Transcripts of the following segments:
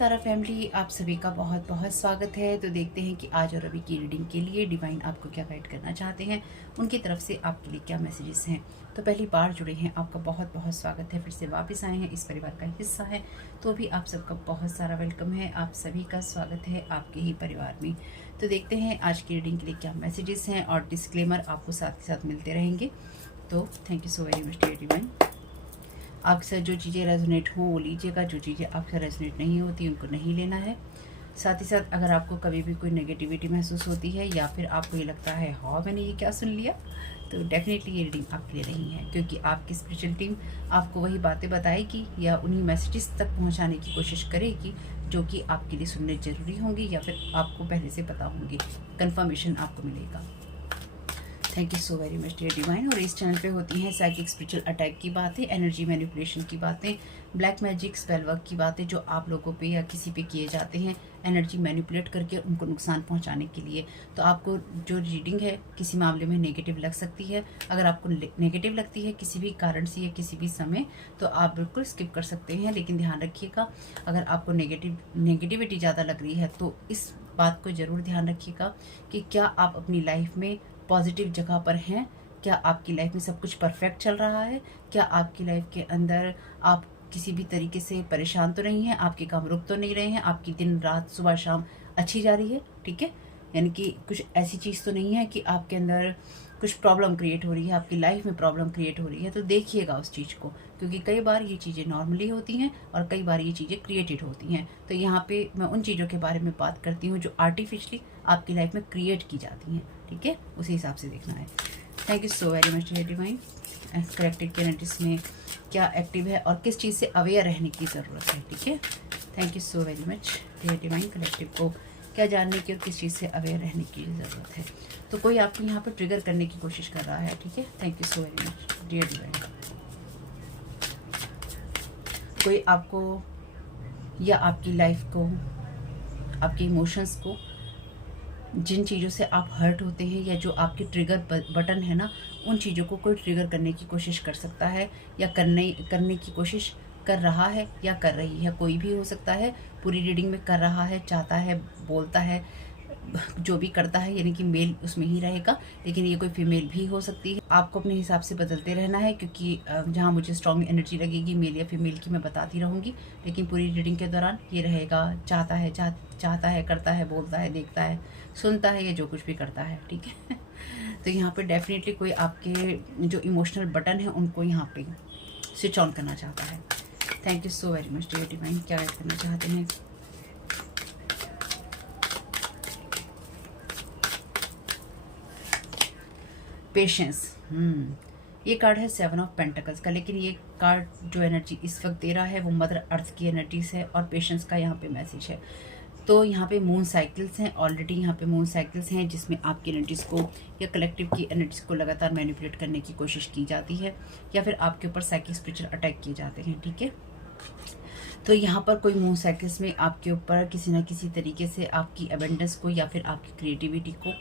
तारा family, आप सभी का बहुत बहुत स्वागत है। तो देखते हैं कि आज और अभी की रीडिंग के लिए डिवाइन आपको क्या गाइड करना चाहते हैं, उनकी तरफ से आपके लिए क्या मैसेजेस हैं। तो पहली बार जुड़े हैं, आपका बहुत बहुत स्वागत है। फिर से वापस आए हैं, इस परिवार का हिस्सा है, तो भी आप सबका बहुत सारा वेलकम है। आप सभी का स्वागत है आपके ही परिवार में। तो देखते हैं आज की रीडिंग के लिए क्या मैसेजेस हैं, और डिस्क्लेमर आपको साथ ही साथ मिलते रहेंगे। तो thank you so very much dear divine. आपसे जो चीज़ें रेजोनेट हों वो लीजिएगा, जो चीज़ें आपसे रेजोनेट नहीं होती उनको नहीं लेना है। साथ ही साथ अगर आपको कभी भी कोई नेगेटिविटी महसूस होती है या फिर आपको ये लगता है हाँ मैंने ये क्या सुन लिया, तो डेफिनेटली ये रीडिंग आपके लिए नहीं है, क्योंकि आपकी स्पिरिचुअल टीम आपको वही बातें बताएगी या उन्हीं मैसेजेस तक पहुंचाने की कोशिश करेगी जो कि आपके लिए सुनने ज़रूरी होंगी या फिर आपको पहले से पता होंगी। कन्फर्मेशन आपको मिलेगा। Thank you so very much dear divine. और इस चैनल पे होती हैं साइकिक स्पिरिचुअल अटैक की बातें, एनर्जी मैनिपुलेशन की बातें, ब्लैक मैजिक स्पेल वर्क की बातें जो आप लोगों पे या किसी पे किए जाते हैं एनर्जी मैनिपुलेट करके उनको नुकसान पहुंचाने के लिए। तो आपको जो रीडिंग है किसी मामले में नेगेटिव लग सकती है। अगर आपको नेगेटिव लगती है किसी भी कारण से या किसी भी समय, तो आप बिल्कुल स्किप कर सकते हैं। लेकिन ध्यान रखिएगा, अगर आपको नेगेटिविटी ज़्यादा लग रही है तो इस बात को ज़रूर ध्यान रखिएगा कि क्या आप अपनी लाइफ में पॉजिटिव जगह पर हैं, क्या आपकी लाइफ में सब कुछ परफेक्ट चल रहा है, क्या आपकी लाइफ के अंदर आप किसी भी तरीके से परेशान तो नहीं हैं, आपके काम रुक तो नहीं रहे हैं, आपकी दिन रात सुबह शाम अच्छी जा रही है। ठीक है, यानी कि कुछ ऐसी चीज़ तो नहीं है कि आपके अंदर कुछ प्रॉब्लम क्रिएट हो रही है, आपकी लाइफ में प्रॉब्लम क्रिएट हो रही है। तो देखिएगा उस चीज़ को, क्योंकि कई बार ये चीज़ें नॉर्मली होती हैं और कई बार ये चीज़ें क्रिएटेड होती हैं। तो यहाँ पे मैं उन चीज़ों के बारे में बात करती हूँ जो आर्टिफिशियली आपकी लाइफ में क्रिएट की जाती हैं। ठीक है, उसी हिसाब से देखना है। Thank you so very much dear divine. Corrected कैनेटिस में क्या एक्टिव है और किस चीज़ से अवेयर रहने की ज़रूरत है। ठीक है, thank you so very much dear divine. Collective को क्या जानने की और किस चीज़ से अवेयर रहने की ज़रूरत है। तो कोई आपको यहाँ पर ट्रिगर करने की कोशिश कर रहा है। ठीक है, thank you so very much dear divine. कोई आपको या आपकी लाइफ को, आपके इमोशंस को, जिन चीज़ों से आप हर्ट होते हैं या जो आपके ट्रिगर बटन है ना, उन चीज़ों को कोई ट्रिगर करने की कोशिश कर सकता है या करने की कोशिश कर रहा है या कर रही है। कोई भी हो सकता है, पूरी रीडिंग में कर रहा है, चाहता है, बोलता है, जो भी करता है, यानी कि मेल उसमें ही रहेगा, लेकिन ये कोई फीमेल भी हो सकती है। आपको अपने हिसाब से बदलते रहना है, क्योंकि जहाँ मुझे स्ट्रॉन्ग एनर्जी लगेगी मेल या फीमेल की मैं बताती रहूँगी, लेकिन पूरी रीडिंग के दौरान ये रहेगा चाहता है, चाहता है, करता है, बोलता है, देखता है, सुनता है, या जो कुछ भी करता है। ठीक है तो यहाँ पे डेफिनेटली कोई आपके जो इमोशनल बटन है उनको यहाँ पे स्विच ऑन करना चाहता है। Thank you so very much dear divine. क्या करना चाहते हैं? पेशेंस। ये कार्ड है 7 ऑफ पेंटिकल्स का, लेकिन ये कार्ड जो एनर्जी इस वक्त दे रहा है वो मदर अर्थ की एनर्जीज है और पेशेंस का यहाँ पे मैसेज है। तो यहाँ पे मून साइकिल्स हैं, ऑलरेडी यहाँ पे मून साइकिल्स हैं जिसमें आपकी एनर्जीज को या कलेक्टिव की एनर्जीज को लगातार मैनिपुलेट करने की कोशिश की जाती है, या फिर आपके ऊपर साइकिक स्पिरिचुअल अटैक किए जाते हैं। ठीक है, तो यहाँ पर कोई मून साइकिल्स में आपके ऊपर किसी न किसी तरीके से आपकी अबेंडेंस को या फिर आपकी क्रिएटिविटी को,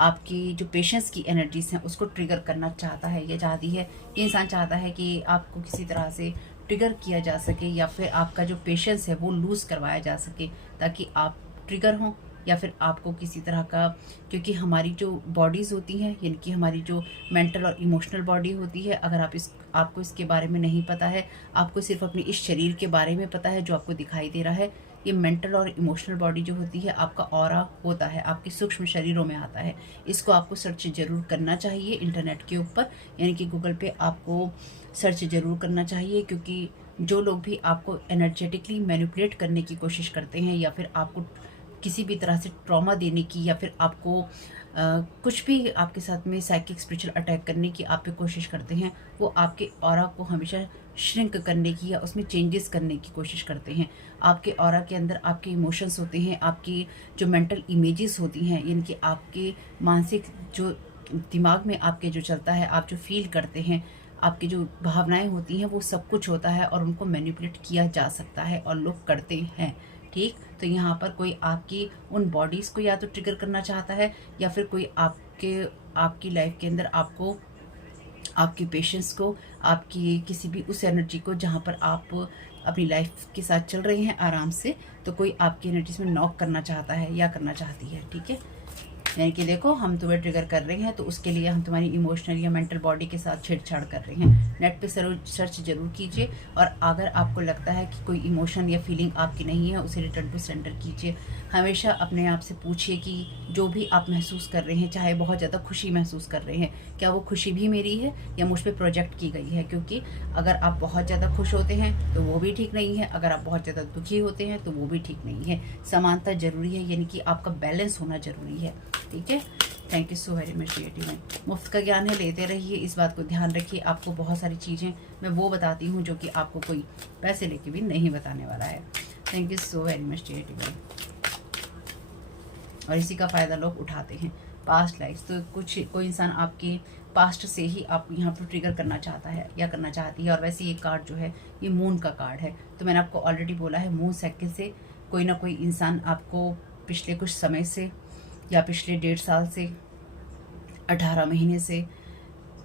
आपकी जो पेशेंस की एनर्जीज हैं उसको ट्रिगर करना चाहता है या चाहती है। ये इंसान चाहता है कि आपको किसी तरह से ट्रिगर किया जा सके या फिर आपका जो पेशेंस है वो लूज़ करवाया जा सके, ताकि आप ट्रिगर हों या फिर आपको किसी तरह का, क्योंकि हमारी जो बॉडीज़ होती हैं, यानी कि हमारी जो मेंटल और इमोशनल बॉडी होती है, अगर आपको इसके बारे में नहीं पता है, आपको सिर्फ अपने इस शरीर के बारे में पता है जो आपको दिखाई दे रहा है, ये मेंटल और इमोशनल बॉडी जो होती है आपका ऑरा होता है, आपके सूक्ष्म शरीरों में आता है। इसको आपको सर्च जरूर करना चाहिए इंटरनेट के ऊपर, यानी कि गूगल पे आपको सर्च जरूर करना चाहिए, क्योंकि जो लोग भी आपको एनर्जेटिकली मैनिपुलेट करने की कोशिश करते हैं या फिर आपको किसी भी तरह से ट्रॉमा देने की या फिर आपको कुछ भी आपके साथ में साइकिक स्पिरिचुअल अटैक करने की आप पे कोशिश करते हैं, वो आपके ऑरा को हमेशा श्रिंक करने की या उसमें चेंजेस करने की कोशिश करते हैं। आपके ऑरा के अंदर आपके इमोशंस होते हैं, आपकी जो मेंटल इमेजेस होती हैं, यानी कि आपके मानसिक जो दिमाग में आपके जो चलता है, आप जो फील करते हैं, आपकी जो भावनाएं होती हैं, वो सब कुछ होता है और उनको मैनिपुलेट किया जा सकता है और लोग करते हैं। ठीक, तो यहाँ पर कोई आपकी उन बॉडीज़ को या तो ट्रिगर करना चाहता है या फिर कोई आपकी लाइफ के अंदर आपको आपके पेशेंस को, आपकी किसी भी उस एनर्जी को जहाँ पर आप अपनी लाइफ के साथ चल रहे हैं आराम से, तो कोई आपकी एनर्जीज में नॉक करना चाहता है या करना चाहती है, ठीक है। यानी कि देखो हम तुम्हें ट्रिगर कर रहे हैं, तो उसके लिए हम तुम्हारी इमोशनल या मेंटल बॉडी के साथ छेड़छाड़ कर रहे हैं। नेट पे सर्च जरूर कीजिए, और अगर आपको लगता है कि कोई इमोशन या फीलिंग आपकी नहीं है, उसे रिटर्न टू सेंटर कीजिए। हमेशा अपने आप से पूछिए कि जो भी आप महसूस कर रहे हैं, चाहे बहुत ज़्यादा खुशी महसूस कर रहे हैं, क्या वो खुशी भी मेरी है या मुझ पर प्रोजेक्ट की गई है। क्योंकि अगर आप बहुत ज़्यादा खुश होते हैं तो वो भी ठीक नहीं है, अगर आप बहुत ज़्यादा दुखी होते हैं तो वो भी ठीक नहीं है। समानता जरूरी है, यानी कि आपका बैलेंस होना जरूरी है, ठीक है। Thank you so very much dear में। मुफ्त का ज्ञान है, लेते रहिए, इस बात को ध्यान रखिए। आपको बहुत सारी चीज़ें मैं वो बताती हूँ जो कि आपको कोई पैसे लेके भी नहीं बताने वाला है। Thank you so very much dear में। और इसी का फ़ायदा लोग उठाते हैं। पास्ट लाइफ, तो कोई इंसान आपके पास्ट से ही आप यहाँ पर ट्रिगर करना चाहता है या करना चाहती है। और वैसे ये कार्ड जो है ये मून का कार्ड है, तो मैंने आपको ऑलरेडी बोला है, मून साइकिल से कोई ना कोई इंसान आपको पिछले कुछ समय से या पिछले 1.5 साल से 18 महीने से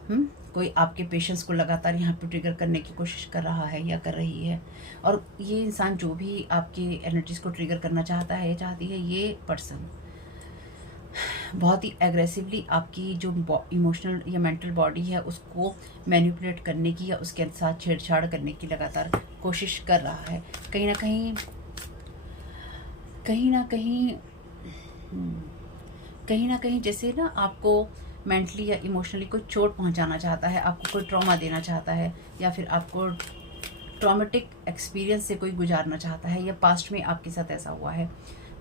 कोई आपके पेशेंस को लगातार यहाँ पे ट्रिगर करने की कोशिश कर रहा है या कर रही है। और ये इंसान जो भी आपके एनर्जीज को ट्रिगर करना चाहता है या चाहती है, ये पर्सन बहुत ही एग्रेसिवली आपकी जो इमोशनल या मेंटल बॉडी है उसको मैनिपुलेट करने की या उसके साथ छेड़छाड़ करने की लगातार कोशिश कर रहा है। कहीं ना कहीं जैसे ना आपको मेंटली या इमोशनली कोई चोट पहुंचाना चाहता है, आपको कोई ट्रॉमा देना चाहता है, या फिर आपको ट्रॉमेटिक एक्सपीरियंस से कोई गुजारना चाहता है, या पास्ट में आपके साथ ऐसा हुआ है।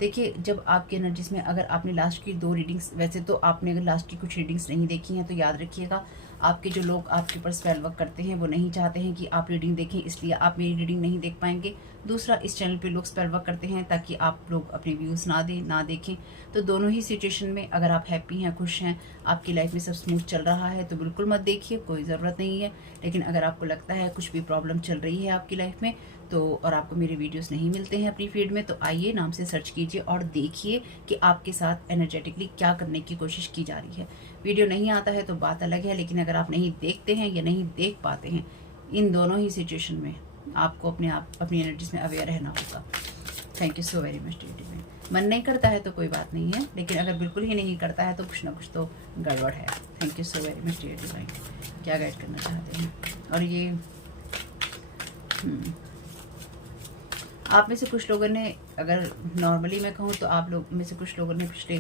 देखिए, जब आपकी एनर्जीज में अगर आपने लास्ट की 2 रीडिंग्स, वैसे तो आपने अगर लास्ट की कुछ रीडिंग्स नहीं देखी हैं तो याद रखिएगा, आपके जो लोग आपके ऊपर स्पेल वर्क करते हैं वो नहीं चाहते हैं कि आप रीडिंग देखें, इसलिए आप मेरी रीडिंग नहीं देख पाएंगे। दूसरा, इस चैनल पे लोग स्पेल वर्क करते हैं ताकि आप लोग अपने व्यूज़ ना देखें। तो दोनों ही सिचुएशन में अगर आप हैप्पी हैं, खुश हैं, आपकी लाइफ में सब स्मूथ चल रहा है, तो बिल्कुल मत देखिए, कोई ज़रूरत नहीं है। लेकिन अगर आपको लगता है कुछ भी प्रॉब्लम चल रही है आपकी लाइफ में, तो और आपको मेरे वीडियोस नहीं मिलते हैं अपनी फीड में, तो आइए नाम से सर्च कीजिए और देखिए कि आपके साथ एनर्जेटिकली क्या करने की कोशिश की जा रही है। वीडियो नहीं आता है तो बात अलग है, लेकिन अगर आप नहीं देखते हैं या नहीं देख पाते हैं, इन दोनों ही सिचुएशन में आपको अपनी एनर्जीज में अवेयर रहना होगा। Thank you so very much dear में। मन नहीं करता है तो कोई बात नहीं है, लेकिन अगर बिल्कुल ही नहीं करता है तो कुछ ना कुछ तो गड़बड़ है। Thank you so very much dear divine. क्या गाइड करना चाहते हैं? और ये आप में से कुछ लोगों ने, अगर नॉर्मली मैं कहूँ तो आप लोग में से कुछ लोगों ने पिछले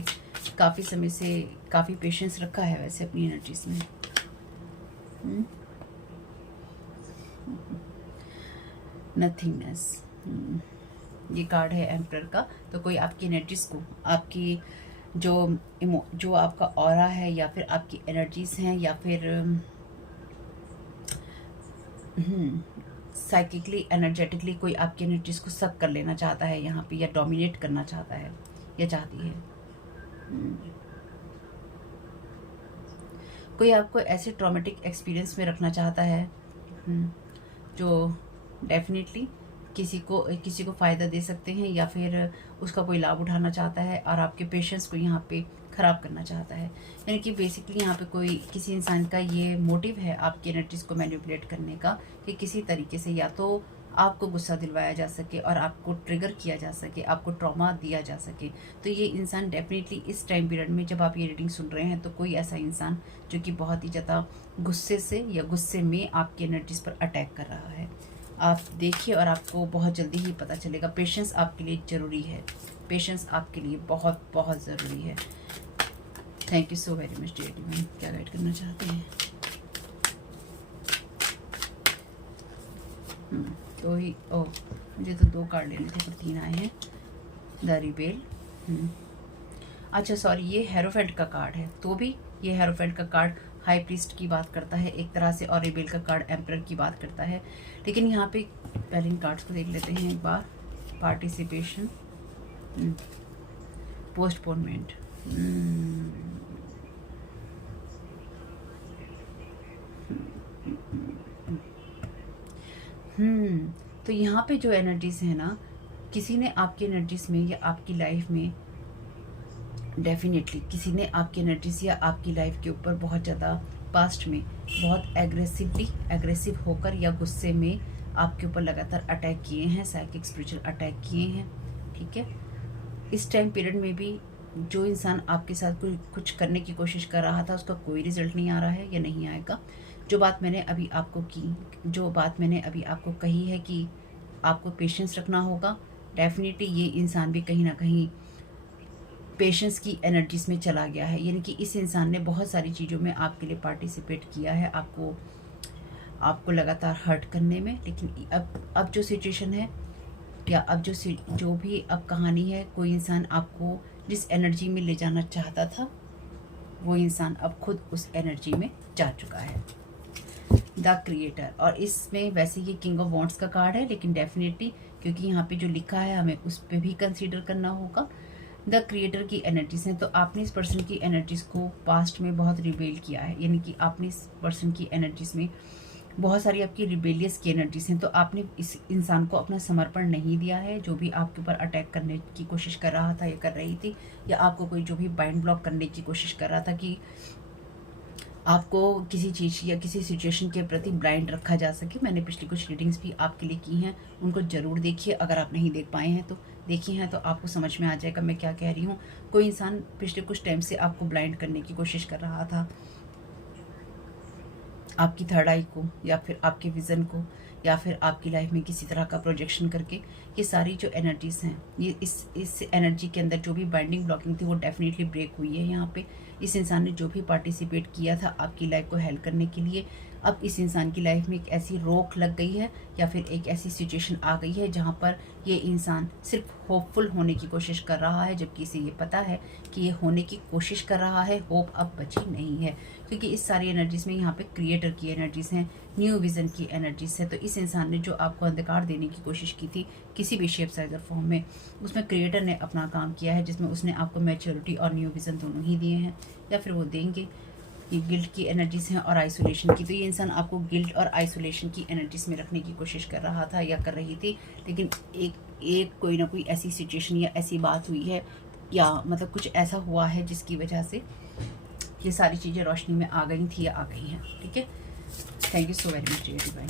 काफ़ी समय से काफ़ी पेशेंस रखा है वैसे अपनी एनर्जीज में। नथिंगनेस, ये कार्ड है एम्परर का। तो कोई आपकी एनर्जीज को, आपकी जो आपका ऑरा है या फिर आपकी एनर्जीज हैं, या फिर साइकिकली एनर्जेटिकली कोई आपकी एनर्जीज को सक कर लेना चाहता है यहाँ पे, या डोमिनेट करना चाहता है या चाहती है। कोई आपको ऐसे ट्रॉमेटिक एक्सपीरियंस में रखना चाहता है जो डेफिनेटली किसी को फ़ायदा दे सकते हैं, या फिर उसका कोई लाभ उठाना चाहता है और आपके पेशेंस को यहाँ पे ख़राब करना चाहता है। यानी कि बेसिकली यहाँ पे किसी इंसान का ये मोटिव है आपकी एनर्जीज़ को मैनिपुलेट करने का, कि किसी तरीके से या तो आपको गुस्सा दिलवाया जा सके और आपको ट्रिगर किया जा सके, आपको ट्रॉमा दिया जा सके। तो ये इंसान डेफिनेटली इस टाइम पीरियड में जब आप ये रीडिंग सुन रहे हैं, तो कोई ऐसा इंसान जो कि बहुत ही ज़्यादा गुस्से से या गुस्से में आपकी एनर्जीज़ पर अटैक कर रहा है। आप देखिए और आपको बहुत जल्दी ही पता चलेगा। पेशेंस आपके लिए ज़रूरी है, पेशेंस आपके लिए बहुत बहुत ज़रूरी है। Thank you so very much dear divine. क्या गाइड करना चाहते हैं? तो ही मुझे तो 2 कार्ड लेने थे पर 3 आए हैं। द रिबेल, अच्छा सॉरी, ये हेरोफेंट का कार्ड है। तो भी ये हेरोफेंट का कार्ड हाई प्रीस्ट की बात करता है एक तरह से, और रिबेल का कार्ड एम्परर की बात करता है। लेकिन यहाँ पे पहले इन कार्ड्स को देख लेते हैं एक बार। पार्टिसिपेशन, पोस्टपोनमेंट, तो यहाँ पे जो एनर्जीज है ना, किसी ने आपकी एनर्जीज में या आपकी लाइफ में डेफिनेटली किसी ने आपकी एनर्जीज या आपकी लाइफ के ऊपर बहुत ज़्यादा पास्ट में बहुत एग्रेसिव होकर या गुस्से में आपके ऊपर लगातार अटैक किए हैं, साइकिक स्पिरिचुअल अटैक किए हैं, ठीक है। इस टाइम पीरियड में भी जो इंसान आपके साथ कुछ करने की कोशिश कर रहा था उसका कोई रिजल्ट नहीं आ रहा है या नहीं आएगा। जो बात मैंने अभी आपको कही है कि आपको पेशेंस रखना होगा, डेफिनेटली ये इंसान भी कहीं ना कहीं पेशेंस की एनर्जीज में चला गया है। यानी कि इस इंसान ने बहुत सारी चीज़ों में आपके लिए पार्टिसिपेट किया है, आपको लगातार हर्ट करने में। लेकिन अब जो सिचुएशन है या अब जो भी अब कहानी है, कोई इंसान आपको जिस एनर्जी में ले जाना चाहता था वो इंसान अब खुद उस एनर्जी में जा चुका है। द क्रिएटर, और इसमें वैसे ये किंग ऑफ वॉन्ड्स का कार्ड है, लेकिन डेफिनेटली क्योंकि यहाँ पे जो लिखा है हमें उस पर भी कंसीडर करना होगा। द क्रिएटर की एनर्जीज हैं, तो आपने इस पर्सन की एनर्जीज को पास्ट में बहुत रिबेल किया है। यानी कि आपने इस पर्सन की एनर्जीज में बहुत सारी आपकी रिबेलियस की एनर्जीज हैं, तो आपने इस इंसान को अपना समर्पण नहीं दिया है। जो भी आपके ऊपर अटैक करने की कोशिश कर रहा था या कर रही थी, या आपको कोई जो भी बाइंड ब्लॉक करने की कोशिश कर रहा था कि आपको किसी चीज़ या किसी सिचुएशन के प्रति ब्लाइंड रखा जा सके, मैंने पिछली कुछ रीडिंग्स भी आपके लिए की हैं, उनको ज़रूर देखिए। अगर आप नहीं देख पाए हैं तो देखिए हैं, तो आपको समझ में आ जाएगा मैं क्या कह रही हूँ। कोई इंसान पिछले कुछ टाइम से आपको ब्लाइंड करने की कोशिश कर रहा था, आपकी थर्ड आई को या फिर आपके विज़न को या फिर आपकी लाइफ में किसी तरह का प्रोजेक्शन करके। ये सारी जो एनर्जीज हैं, ये इस एनर्जी के अंदर जो भी बाइंडिंग ब्लॉकिंग थी वो डेफिनेटली ब्रेक हुई है। यहाँ पे इस इंसान ने जो भी पार्टिसिपेट किया था आपकी लाइफ को हेल्प करने के लिए, अब इस इंसान की लाइफ में एक ऐसी रोक लग गई है या फिर एक ऐसी सिचुएशन आ गई है जहाँ पर ये इंसान सिर्फ होपफुल होने की कोशिश कर रहा है, जबकि इसे ये पता है कि ये होने की कोशिश कर रहा है, होप अब बची नहीं है। क्योंकि इस सारी एनर्जीज में यहाँ पे क्रिएटर की एनर्जीज हैं, न्यू विजन की एनर्जीज है। तो इस इंसान ने जो आपको अंधकार देने की कोशिश की थी किसी भी शेप साइज और फॉर्म में, उसमें क्रिएटर ने अपना काम किया है, जिसमें उसने आपको मैच्योरिटी और न्यू विजन दोनों ही दिए हैं या फिर वो देंगे। ये गिल्ट की एनर्जीज हैं और आइसोलेशन की, तो ये इंसान आपको गिल्ट और आइसोलेशन की एनर्जीज में रखने की कोशिश कर रहा था या कर रही थी। लेकिन एक कोई ना कोई ऐसी सिचुएशन या ऐसी बात हुई है या मतलब कुछ ऐसा हुआ है जिसकी वजह से ये सारी चीज़ें रोशनी में आ गई थी या आ गई हैं, ठीक है। Thank you so very much dear divine.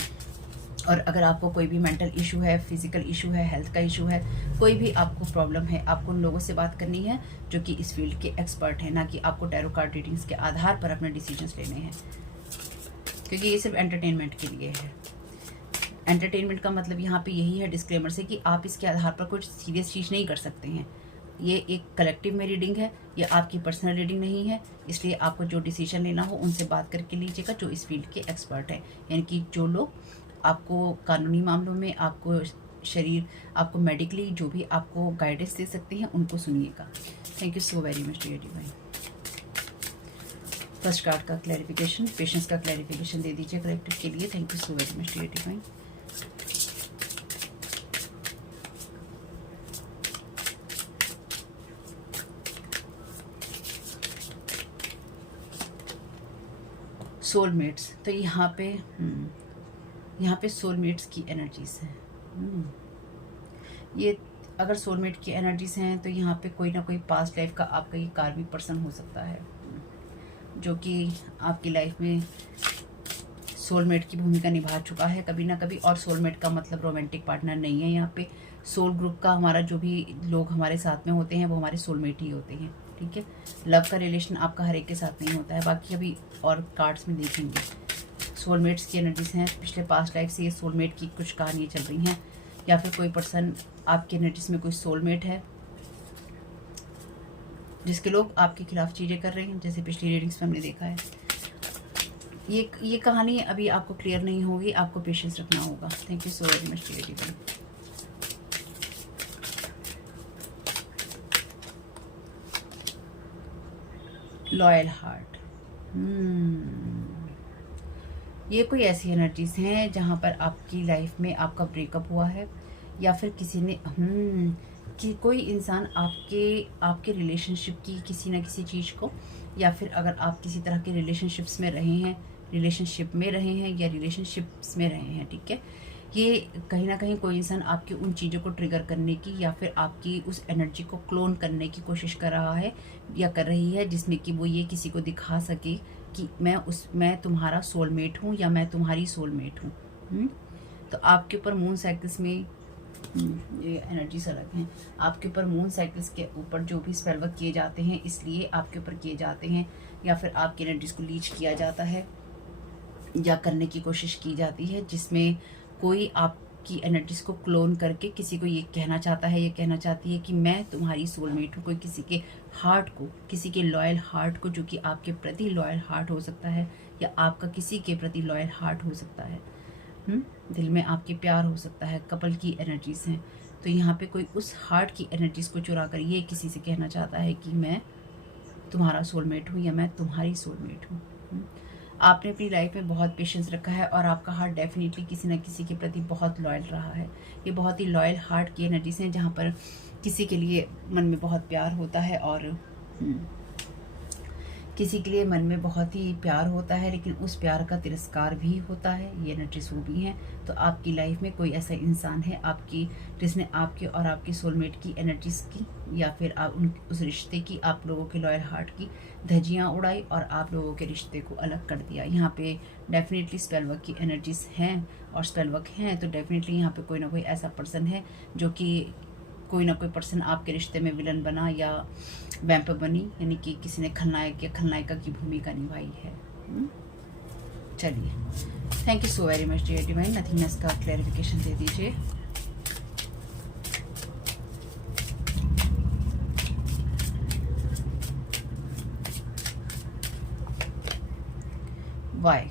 और अगर आपको कोई भी मेंटल इशू है, फिजिकल इशू है, हेल्थ का इशू है, कोई भी आपको प्रॉब्लम है, आपको उन लोगों से बात करनी है जो कि इस फील्ड के एक्सपर्ट हैं, ना कि आपको टैरो कार्ड रीडिंग्स के आधार पर अपने डिसीजंस लेने हैं, क्योंकि ये सिर्फ एंटरटेनमेंट के लिए है। एंटरटेनमेंट का मतलब यहाँ पे यही है डिस्क्लेमर से कि आप इसके आधार पर कुछ सीरियस चीज़ नहीं कर सकते हैं। ये एक कलेक्टिव में रीडिंग है, ये आपकी पर्सनल रीडिंग नहीं है, इसलिए आपको जो डिसीजन लेना हो उनसे बात करके लीजिएगा जो इस फील्ड के एक्सपर्ट हैं। यानी कि जो लोग आपको कानूनी मामलों में, आपको मेडिकली जो भी आपको गाइडेंस दे सकते हैं उनको सुनिएगा। Thank you so very much dear divine. First card का क्लैरिफिकेशन, पेशेंस का क्लैरिफिकेशन दे दीजिए कलेक्टिव के लिए। Thank you so very much dear divine. Soulmates, तो यहाँ पे सोलमेट्स की एनर्जीज हैं। ये अगर सोलमेट की एनर्जीज हैं तो यहाँ पे कोई ना कोई पास्ट लाइफ का आपका ये कार्मिक पर्सन हो सकता है, जो कि आपकी लाइफ में सोलमेट की भूमिका निभा चुका है कभी ना कभी। और सोलमेट का मतलब रोमांटिक पार्टनर नहीं है, यहाँ पे सोल ग्रुप का हमारा जो भी लोग हमारे साथ में होते हैं वो हमारे सोलमेट ही होते हैं, ठीक है। लव का रिलेशन आपका हर एक के साथ नहीं होता है, बाकी अभी और कार्ड्स में देखेंगे। सोलमेट्स की एनर्जीज हैं, पिछले पास्ट लाइफ से ये सोलमेट की कुछ कहानियाँ चल रही हैं, या फिर कोई पर्सन आपकी एनर्जीज में कोई सोलमेट है जिसके लोग आपके खिलाफ चीज़ें कर रहे हैं, जैसे पिछली रीडिंग्स में हमने देखा है। ये कहानी अभी आपको क्लियर नहीं होगी, आपको पेशेंस रखना होगा। Thank you so very much dear divine. Loyal heart, ये कोई ऐसी एनर्जीज हैं जहाँ पर आपकी लाइफ में आपका ब्रेकअप हुआ है, या फिर किसी ने कि कोई इंसान आपके रिलेशनशिप की किसी ना किसी चीज़ को, या फिर अगर आप किसी तरह के रिलेशनशिप्स में रहे हैं या रिलेशनशिप्स में रहे हैं, ठीक है। ये कहीं ना कहीं कोई इंसान आपकी उन चीज़ों को ट्रिगर करने की या फिर आपकी उस एनर्जी को क्लोन करने की कोशिश कर रहा है या कर रही है, जिसमें कि वो ये किसी को दिखा सके कि मैं तुम्हारा सोलमेट हूँ या मैं तुम्हारी सोलमेट हूँ। तो आपके ऊपर मून साइकिल्स में ये एनर्जीज अलग हैं। आपके ऊपर मून साइकिल्स के ऊपर जो भी स्पेल वर्क किए जाते हैं, इसलिए आपके ऊपर किए जाते हैं, या फिर आपकी एनर्जीज को लीच किया जाता है या करने की कोशिश की जाती है, जिसमें कोई आपकी एनर्जीज को क्लोन करके किसी को ये कहना चाहता है, ये कहना चाहती है कि मैं तुम्हारी सोलमेट हूँ। कोई किसी के हार्ट को, किसी के लॉयल हार्ट को, जो कि आपके प्रति लॉयल हार्ट हो सकता है या आपका किसी के प्रति लॉयल हार्ट हो सकता है। दिल में आपके प्यार हो सकता है, कपल की एनर्जीज हैं। तो यहाँ पे कोई उस हार्ट की एनर्जीज को चुरा कर ये किसी से कहना चाहता है कि मैं तुम्हारा सोलमेट हूँ या मैं तुम्हारी सोलमेट हूँ। आपने अपनी लाइफ में बहुत पेशेंस रखा है और आपका हार्ट डेफिनेटली किसी न किसी के प्रति बहुत लॉयल रहा है। ये बहुत ही लॉयल हार्ट की एनर्जीज हैं, जहाँ पर किसी के लिए मन में बहुत प्यार होता है और किसी के लिए मन में बहुत ही प्यार होता है, लेकिन उस प्यार का तिरस्कार भी होता है। ये एनर्जीज वो भी हैं। तो आपकी लाइफ में कोई ऐसा इंसान है आपकी, जिसने आपके और आपके सोलमेट की एनर्जीज की या फिर उस रिश्ते की, आप लोगों के लॉयल हार्ट की धज्जियाँ उड़ाई और आप लोगों के रिश्ते को अलग कर दिया। यहाँ पे डेफिनेटली स्पेल वर्क की एनर्जीज हैं और स्पेल वर्क हैं, तो डेफिनेटली यहाँ पे कोई ना कोई ऐसा पर्सन है जो कि कोई ना कोई पर्सन आपके रिश्ते में विलन बना या वैम्पर बनी, यानी कि किसी ने खलनायक या खलनायिका की भूमिका निभाई है। चलिए, thank you so very much dear divine. Nothingness का क्लैरिफिकेशन दे दीजिए। Why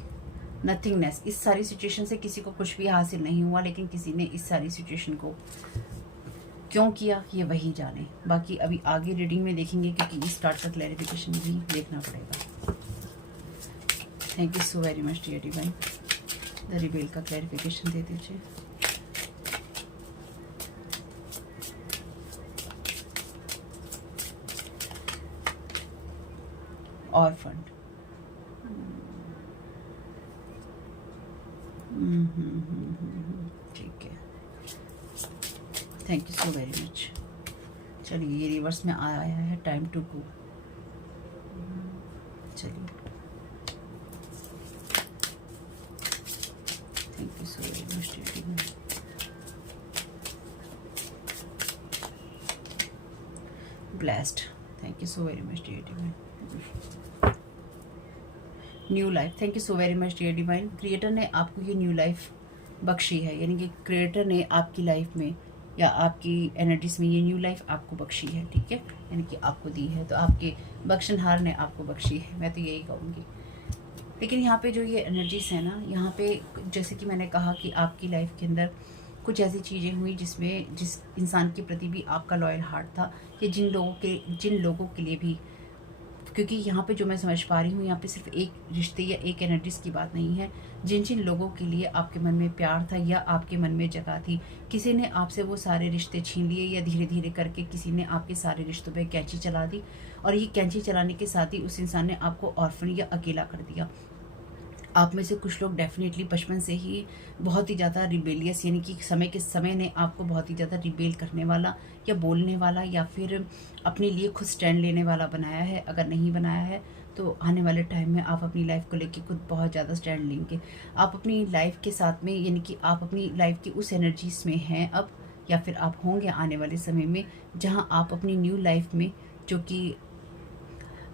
nothingness. इस सारी सिचुएशन से किसी को कुछ भी हासिल नहीं हुआ, लेकिन किसी ने इस सारी सिचुएशन को क्यों किया ये वही जाने। बाकी अभी आगे रीडिंग में देखेंगे, क्योंकि इस स्टार्ट का क्लैरिफिकेशन भी देखना पड़ेगा। Thank you so very much dear divine. The rebel का क्लैरिफिकेशन दे दीजिए। और फंड ठीक है, thank you so very much. चलिए, ये रिवर्स में आया है टाइम टू गो। चलिए, thank you so very much. Blessed, thank you so very much dear divine. New life, thank you so very much dear divine. Creator ने आपको ये new life Bakshi है, यानी कि क्रिएटर ने आपकी लाइफ में या आपकी एनर्जीज में ये न्यू लाइफ आपको बख्शी है। ठीक है, यानी कि आपको दी है, तो आपके बख्शनहार ने आपको बख्शी है, मैं तो यही कहूँगी। लेकिन यहाँ पे जो ये एनर्जीज है ना, यहाँ पे जैसे कि मैंने कहा कि आपकी लाइफ के अंदर कुछ ऐसी चीज़ें हुई जिस इंसान के प्रति भी आपका लॉयल हार्ट था, या जिन लोगों के लिए भी, क्योंकि यहाँ पे जो मैं समझ पा रही हूँ, यहाँ पे सिर्फ एक रिश्ते या एक एनर्जीज की बात नहीं है। जिन लोगों के लिए आपके मन में प्यार था या आपके मन में जगह थी, किसी ने आपसे वो सारे रिश्ते छीन लिए, या धीरे धीरे करके किसी ने आपके सारे रिश्तों पे कैंची चला दी, और ये कैंची चलाने के साथ ही उस इंसान ने आपको ऑर्फन या अकेला कर दिया। आप में से कुछ लोग डेफिनेटली बचपन से ही बहुत ही ज़्यादा रिबेलियस, यानी कि समय के समय ने आपको बहुत ही ज़्यादा रिबेल करने वाला या बोलने वाला या फिर अपने लिए खुद स्टैंड लेने वाला बनाया है। अगर नहीं बनाया है तो आने वाले टाइम में आप अपनी लाइफ को लेके खुद बहुत ज़्यादा स्टैंड लेंगे। आप अपनी लाइफ के साथ में, यानी कि आप अपनी लाइफ की उस एनर्जीज में हैं अब, या फिर आप होंगे आने वाले समय में, जहाँ आप अपनी न्यू लाइफ में, जो कि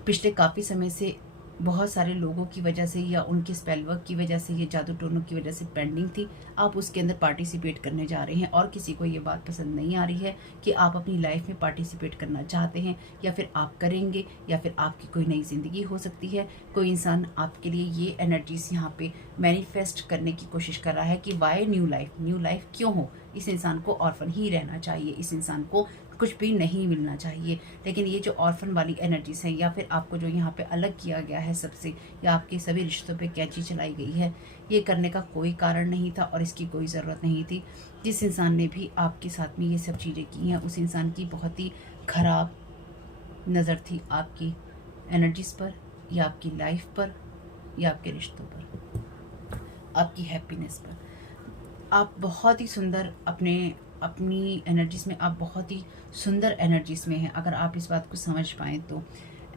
पिछले काफ़ी समय से बहुत सारे लोगों की वजह से या उनके स्पेल वर्क की वजह से, ये जादू टोनों की वजह से पेंडिंग थी, आप उसके अंदर पार्टिसिपेट करने जा रहे हैं। और किसी को ये बात पसंद नहीं आ रही है कि आप अपनी लाइफ में पार्टिसिपेट करना चाहते हैं, या फिर आप करेंगे, या फिर आपकी कोई नई ज़िंदगी हो सकती है। कोई इंसान आपके लिए ये एनर्जीज यहाँ पे मैनिफेस्ट करने की कोशिश कर रहा है कि वाई न्यू लाइफ क्यों हो। इस इंसान को ऑर्फन ही रहना चाहिए, इस इंसान को कुछ भी नहीं मिलना चाहिए। लेकिन ये जो ऑर्फन वाली एनर्जीज है, या फिर आपको जो यहाँ पे अलग किया गया है सबसे, या आपके सभी रिश्तों पे कैंची चलाई गई है, ये करने का कोई कारण नहीं था और इसकी कोई ज़रूरत नहीं थी। जिस इंसान ने भी आपके साथ में ये सब चीज़ें की हैं, उस इंसान की बहुत ही ख़राब नज़र थी आपकी एनर्जीज पर, या आपकी लाइफ पर, या आपके रिश्तों पर, आपकी हैप्पीनेस पर। आप बहुत ही सुंदर अपनी एनर्जीज में, आप बहुत ही सुंदर एनर्जीज में हैं, अगर आप इस बात को समझ पाएँ तो।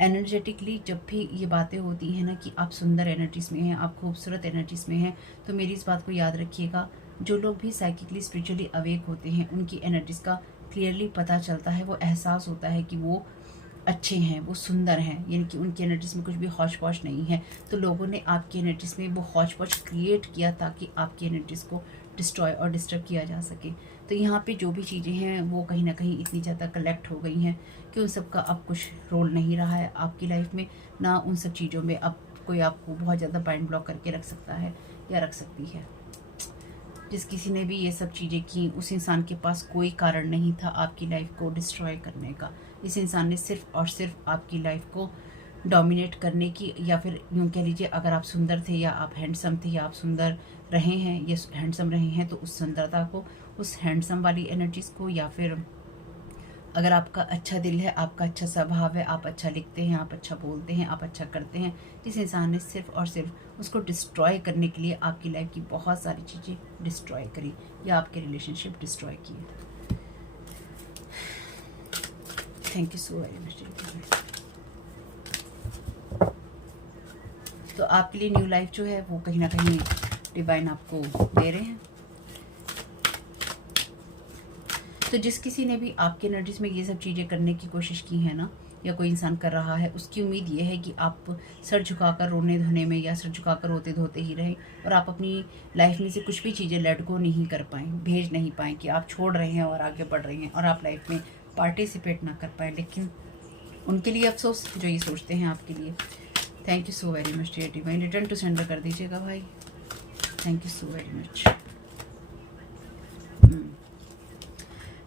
एनर्जेटिकली जब भी ये बातें होती हैं ना कि आप सुंदर एनर्जीज में हैं, आप खूबसूरत एनर्जीज में हैं, तो मेरी इस बात को याद रखिएगा, जो लोग भी साइकिकली स्पिरिचुअली अवेक होते हैं उनकी एनर्जीज का क्लियरली पता चलता है, वो एहसास होता है कि वो अच्छे हैं, वो सुंदर हैं, यानी कि उनकी एनर्जीज में कुछ भी हौच पौच नहीं है। तो लोगों ने आपकी एनर्जीज में वो हौच पौच क्रिएट किया ताकि आपकी एनर्जीज को डिस्ट्रॉय और डिस्टर्ब किया जा सके। तो यहाँ पे जो भी चीज़ें हैं वो कहीं ना कहीं इतनी ज़्यादा कलेक्ट हो गई हैं कि उन सब का अब कुछ रोल नहीं रहा है आपकी लाइफ में, ना उन सब चीज़ों में अब कोई आपको बहुत ज़्यादा माइंड ब्लॉक करके रख सकता है या रख सकती है। जिस किसी ने भी ये सब चीज़ें की उस इंसान के पास कोई कारण नहीं था आपकी लाइफ को डिस्ट्रॉय करने का। इस इंसान ने सिर्फ और सिर्फ आपकी लाइफ को डोमिनेट करने की, या फिर यूँ कह लीजिए अगर आप सुंदर थे या आप हैंडसम थे या आप सुंदर रहे हैं या हैंडसम रहे हैं, तो उस सुंदरता को, उस हैंडसम वाली एनर्जीज़ को, या फिर अगर आपका अच्छा दिल है, आपका अच्छा स्वभाव है, आप अच्छा लिखते हैं, आप अच्छा बोलते हैं, आप अच्छा करते हैं, जिस इंसान ने सिर्फ और सिर्फ उसको डिस्ट्रॉय करने के लिए आपकी लाइफ की बहुत सारी चीज़ें डिस्ट्रॉय करी या आपके रिलेशनशिप डिस्ट्रॉय किए। Thank you so very much. तो आपके लिए न्यू लाइफ जो है वो कहीं ना कहीं डिवाइन आपको दे रहे हैं। तो जिस किसी ने भी आपके एनर्जीज में ये सब चीज़ें करने की कोशिश की है ना, या कोई इंसान कर रहा है, उसकी उम्मीद ये है कि आप सर झुकाकर रोने धोने में या सर झुकाकर रोते धोते ही रहें, और आप अपनी लाइफ में से कुछ भी चीज़ें लेट गो नहीं कर पाएँ, भेज नहीं पाएँ, कि आप छोड़ रहे हैं और आगे बढ़ रहे हैं और आप लाइफ में पार्टिसिपेट ना कर पाएँ। लेकिन उनके लिए अफसोस जो ये सोचते हैं आपके लिए। Thank you so very much dear divine. Return to sender कर दीजिएगा भाई। Thank you so very much.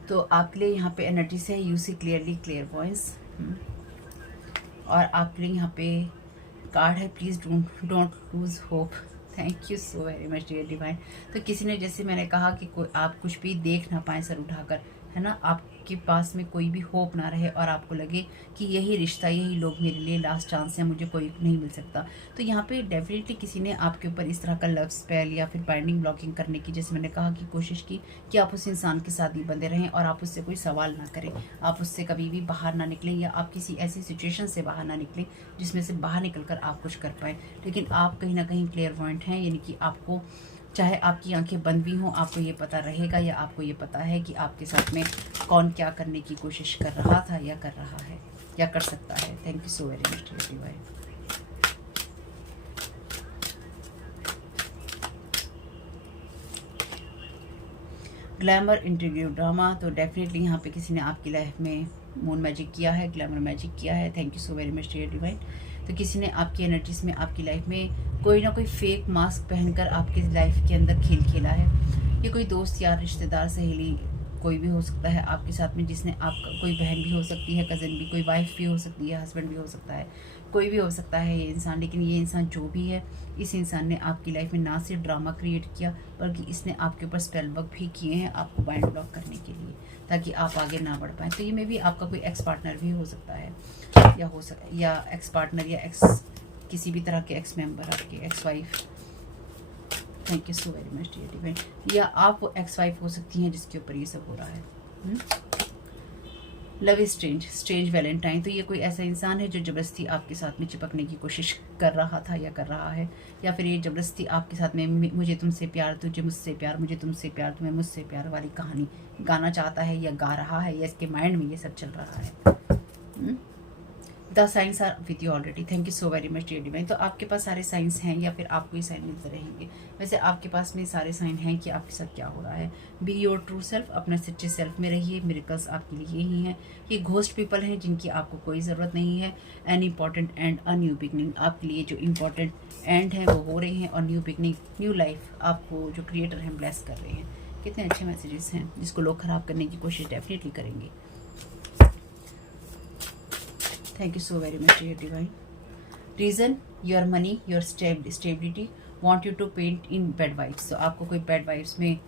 तो आपके लिए यहाँ पे एनर्जी से you see clearly clear voice, और आपके लिए यहाँ पे कार्ड है please don't lose hope. Thank you so very much dear divine. तो किसी ने, जैसे मैंने कहा कि कोई आप कुछ भी देख ना पाए सर उठाकर, है ना, आपके पास में कोई भी होप ना रहे और आपको लगे कि यही रिश्ता, यही लोग मेरे लिए लास्ट चांस है, मुझे कोई नहीं मिल सकता। तो यहाँ पे डेफिनेटली किसी ने आपके ऊपर इस तरह का लव स्पेल या फिर बाइंडिंग ब्लॉकिंग करने की, जैसे मैंने कहा, कि कोशिश की कि आप उस इंसान के साथ ही बंधे रहें और आप उससे कोई सवाल ना करें, आप उससे कभी भी बाहर ना निकलें, या आप किसी ऐसी सिचुएशन से बाहर ना निकलें जिसमें से बाहर निकल कर आप कुछ कर पाएँ। लेकिन आप कहीं ना कहीं क्लियरवॉयंट हैं, यानी कि आपको, चाहे आपकी आंखें बंद भी हों, आपको ये पता रहेगा, या आपको ये पता है कि आपके साथ में कौन क्या करने की कोशिश कर रहा था या कर रहा है या कर सकता है। Thank you so very much dear divine. Glamour interview drama, तो डेफिनेटली यहाँ पे किसी ने आपकी लाइफ में मून मैजिक किया है, ग्लैमर मैजिक किया है। Thank you so very much dear divine. तो किसी ने आपकी एनर्जीज में, आपकी लाइफ में कोई ना कोई फेक मास्क पहनकर आपकी लाइफ के अंदर खेल खेला है। ये कोई दोस्त यार, रिश्तेदार, सहेली, कोई भी हो सकता है आपके साथ में, जिसने आपका, कोई बहन भी हो सकती है, कज़न भी, कोई वाइफ भी हो सकती है, हस्बैंड भी हो सकता है, कोई भी हो सकता है ये इंसान। लेकिन ये इंसान जो भी है, इस इंसान ने आपकी लाइफ में ना सिर्फ ड्रामा क्रिएट किया, बल्कि इसने आपके ऊपर स्पेल वर्क भी किए हैं आपको माइंड ब्लॉक करने के लिए, ताकि आप आगे ना बढ़ पाएँ। तो ये में भी आपका कोई एक्स पार्टनर भी हो सकता है, या एक्स पार्टनर, या एक्स किसी भी तरह के एक्स मेंबर, आपके ex wife. Thank you so very much dear divine. या आप वो एक्स वाइफ हो सकती हैं जिसके ऊपर ये सब हो रहा है। लव इज स्ट्रेंज वैलेंटाइन, तो ये कोई ऐसा इंसान है जो ज़बरदस्ती आपके साथ में चिपकने की कोशिश कर रहा था या कर रहा है, या फिर ये ज़बरदस्ती आपके साथ में मुझे तुमसे प्यार, तुझे मुझसे प्यार, मुझे तुमसे प्यार, तुम्हें मुझसे प्यार वाली कहानी गाना चाहता है या गा रहा है, या इसके माइंड में ये सब चल रहा है। The signs are with you already. Thank you so very much dear divine. तो आपके पास सारे साइंस हैं, या फिर आपको ये साइन मिलते रहेंगे। वैसे आपके पास में सारे साइन हैं कि आपके साथ क्या हो रहा है। बी योर ट्रू सेल्फ, अपना सच्चे सेल्फ में रहिए। मिरेकल्स आपके लिए ही हैं। ये घोस्ट पीपल हैं जिनकी आपको कोई ज़रूरत नहीं है। An important and a new beginning, आपके लिए जो इम्पॉर्टेंट एंड है वो हो रहे हैं, और न्यू बिगनिंग, न्यू लाइफ आपको जो क्रिएटर हैं ब्लेस कर रहे हैं। कितने अच्छे मैसेजेस हैं, जिसको लोग ख़राब करने की कोशिश डेफिनेटली करेंगे। Thank you so very much dear divine. Reason, your money, your stability, want you to paint in bad vibes. तो आपको कोई bad vibes में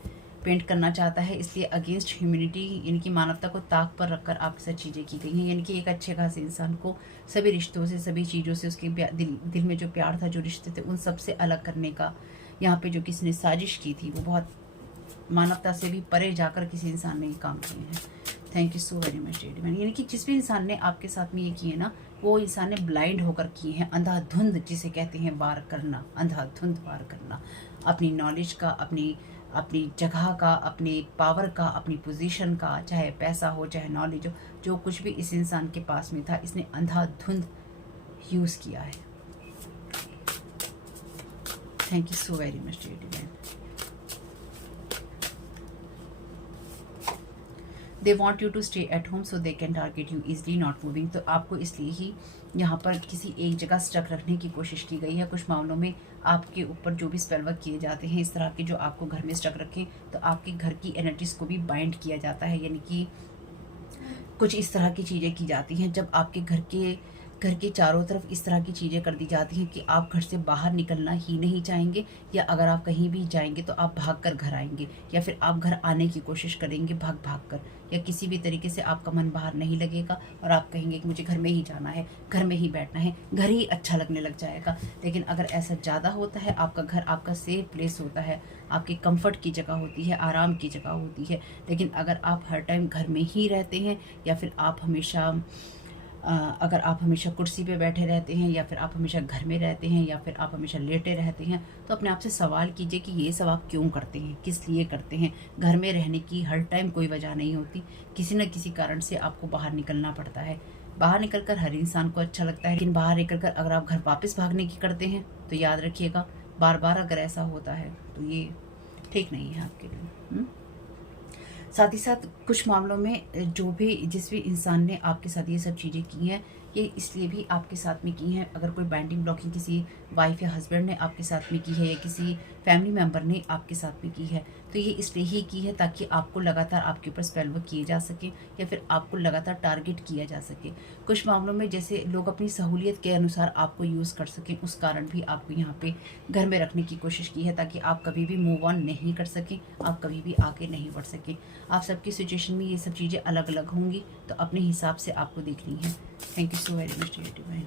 पेंट करना चाहता है, इसलिए अगेंस्ट ह्यूमैनिटी, यानी कि मानवता को ताक पर रखकर आपके साथ चीज़ें की गई हैं। यानी कि एक अच्छे खासे इंसान को सभी रिश्तों से, सभी चीज़ों से, उसके दिल में जो प्यार था, जो रिश्ते थे, उन सब से अलग करने का यहाँ पे जो किसी ने साजिश की थी, वो बहुत मानवता से भी परे जाकर किसी इंसान ने ये काम किए हैं। Thank you so very much divine. यानी कि जिस भी इंसान ने आपके साथ में ये किए ना, वो इंसान ने ब्लाइंड होकर किए हैं, अंधाधुंध जिसे कहते हैं वार करना, अंधाधुंध वार करना अपनी नॉलेज का, अपनी अपनी जगह का, अपने पावर का, अपनी पोजीशन का, चाहे पैसा हो चाहे नॉलेज हो, जो कुछ भी इस इंसान के पास में था इसने अंधाधुंध यूज़ किया है। Thank you so very much divine. They want you to stay at home so they can target you easily not moving. तो आपको इसलिए ही यहाँ पर किसी एक जगह स्टक रखने की कोशिश की गई है। कुछ मामलों में आपके ऊपर जो भी स्पेल वर्क किए जाते हैं इस तरह के, जो आपको घर में स्टक रखें, तो आपके घर की एनर्जीज को भी बाइंड किया जाता है। यानी कि कुछ इस तरह की चीज़ें की जाती हैं जब आपके घर के चारों तरफ इस तरह की चीज़ें कर दी जाती हैं कि आप घर से बाहर निकलना ही नहीं चाहेंगे, या अगर आप कहीं भी जाएंगे तो आप भाग कर घर आएंगे, या फिर आप घर आने की कोशिश करेंगे भाग भाग कर, या किसी भी तरीके से आपका मन बाहर नहीं लगेगा और आप कहेंगे कि मुझे घर में ही जाना है, घर में ही बैठना है, घर ही अच्छा लगने लग जाएगा। लेकिन अगर ऐसा ज़्यादा होता है, आपका घर आपका सेफ प्लेस होता है, आपके कंफर्ट की जगह होती है, आराम की जगह होती है। लेकिन अगर आप हर टाइम घर में ही रहते हैं, या फिर आप हमेशा अगर आप हमेशा कुर्सी पे बैठे रहते हैं, या फिर आप हमेशा घर में रहते हैं, या फिर आप हमेशा लेटे रहते हैं, तो अपने आप से सवाल कीजिए कि ये सब आप क्यों करते हैं, किस लिए करते हैं। घर में रहने की हर टाइम कोई वजह नहीं होती, किसी न किसी कारण से आपको बाहर निकलना पड़ता है। बाहर निकलकर हर इंसान को अच्छा लगता है, लेकिन बाहर निकलकर अगर आप घर वापस भागने की करते हैं तो याद रखिएगा, बार बार अगर ऐसा होता है तो ये ठीक नहीं है आपके लिए। साथ ही साथ कुछ मामलों में जो भी जिस भी इंसान ने आपके साथ ये सब चीज़ें की हैं, ये इसलिए भी आपके साथ में की हैं, अगर कोई बाइंडिंग ब्लॉकिंग किसी वाइफ या हस्बैंड ने आपके साथ में की है, या किसी फैमिली मेम्बर ने आपके साथ में की है, तो ये इसलिए ही की है ताकि आपको लगातार आपके ऊपर स्पेल वर्क किए जा सके, या फिर आपको लगातार टारगेट किया जा सके। कुछ मामलों में जैसे लोग अपनी सहूलियत के अनुसार आपको यूज़ कर सकें, उस कारण भी आपको यहाँ पे घर में रखने की कोशिश की है, ताकि आप कभी भी मूव ऑन नहीं कर सकें, आप कभी भी आगे नहीं बढ़ सकें। आप सबकी सिचुएशन में ये सब चीज़ें अलग अलग होंगी, तो अपने हिसाब से आपको देखनी है। Thank you so very much divine.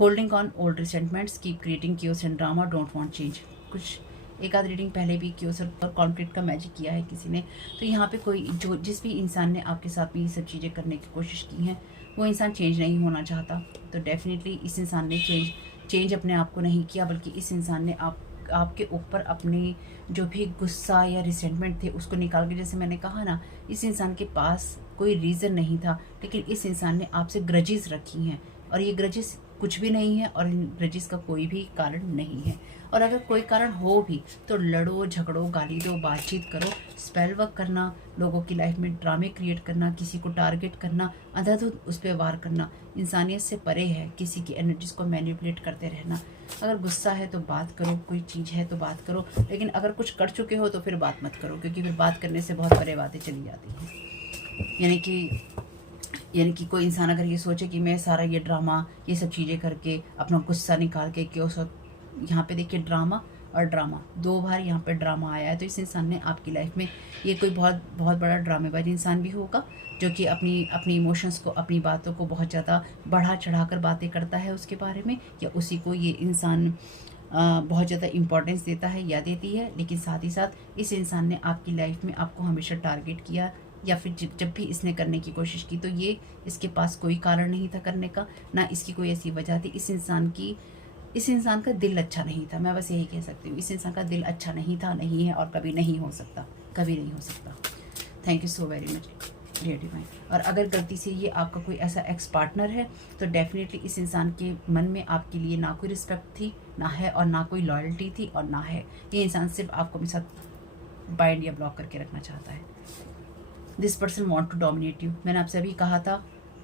Holding on old resentments, keep creating chaos and drama, don't want change. कुछ एक आध रीडिंग पहले भी क्योस और कॉन्फ्लिक्ट का मैजिक किया है किसी ने, तो यहाँ पे कोई जो जिस भी इंसान ने आपके साथ में ये सब चीज़ें करने की कोशिश की हैं, वो इंसान चेंज नहीं होना चाहता। तो डेफिनेटली इस इंसान ने चेंज अपने आप को नहीं किया, बल्कि इस इंसान ने आपके ऊपर अपने जो भी गुस्सा या रिसेंटमेंट थे उसको निकाल के, जैसे मैंने कहा ना, इस इंसान के पास कोई रीज़न नहीं था, लेकिन इस इंसान ने आपसे ग्रजेस रखी हैं, और ये ग्रजेस कुछ भी नहीं है, और इन ग्रजेस का कोई भी कारण नहीं है। और अगर कोई कारण हो भी तो लड़ो झगड़ो, गाली दो, बातचीत करो। स्पेल वर्क करना, लोगों की लाइफ में ड्रामे क्रिएट करना, किसी को टारगेट करना, अंधाधुंध उस पर वार करना इंसानियत से परे है। किसी की एनर्जीज को मैनिपुलेट करते रहना। अगर गुस्सा है तो बात करो, कोई चीज़ है तो बात करो, लेकिन अगर कुछ कर चुके हो तो फिर बात मत करो, क्योंकि फिर बात करने से बहुत परे बातें चली जाती हैं। यानी कि कोई इंसान अगर ये सोचे कि मैं सारा ये ड्रामा, ये सब चीज़ें करके अपना गुस्सा निकाल के क्यों यहाँ पे देखिए ड्रामा और ड्रामा, 2 बार यहाँ पे ड्रामा आया है। तो इस इंसान ने आपकी लाइफ में, ये कोई बहुत बहुत बड़ा ड्रामेबाज इंसान भी होगा, जो कि अपनी इमोशंस को, अपनी बातों को बहुत ज़्यादा बढ़ा चढ़ा कर बातें करता है उसके बारे में, या उसी को ये इंसान बहुत ज़्यादा इम्पोर्टेंस देता है या देती है। लेकिन साथ ही साथ इस इंसान ने आपकी लाइफ में आपको हमेशा टारगेट किया, या फिर जब भी इसने करने की कोशिश की तो ये इसके पास कोई कारण नहीं था करने का, ना इसकी कोई ऐसी वजह थी। इस इंसान का दिल अच्छा नहीं था, मैं बस यही कह सकती हूँ। इस इंसान का दिल अच्छा नहीं था, नहीं है, और कभी नहीं हो सकता, कभी नहीं हो सकता। Thank you so very much dear divine. और अगर गलती से ये आपका कोई ऐसा एक्स पार्टनर है तो डेफिनेटली इस इंसान के मन में आपके लिए ना कोई रिस्पेक्ट थी, ना है, और ना कोई लॉयल्टी थी, और ना है। ये इंसान सिर्फ आपको अपने साथ बाइंड या ब्लॉक करके रखना चाहता है। This person want to dominate you. मैंने आपसे अभी कहा था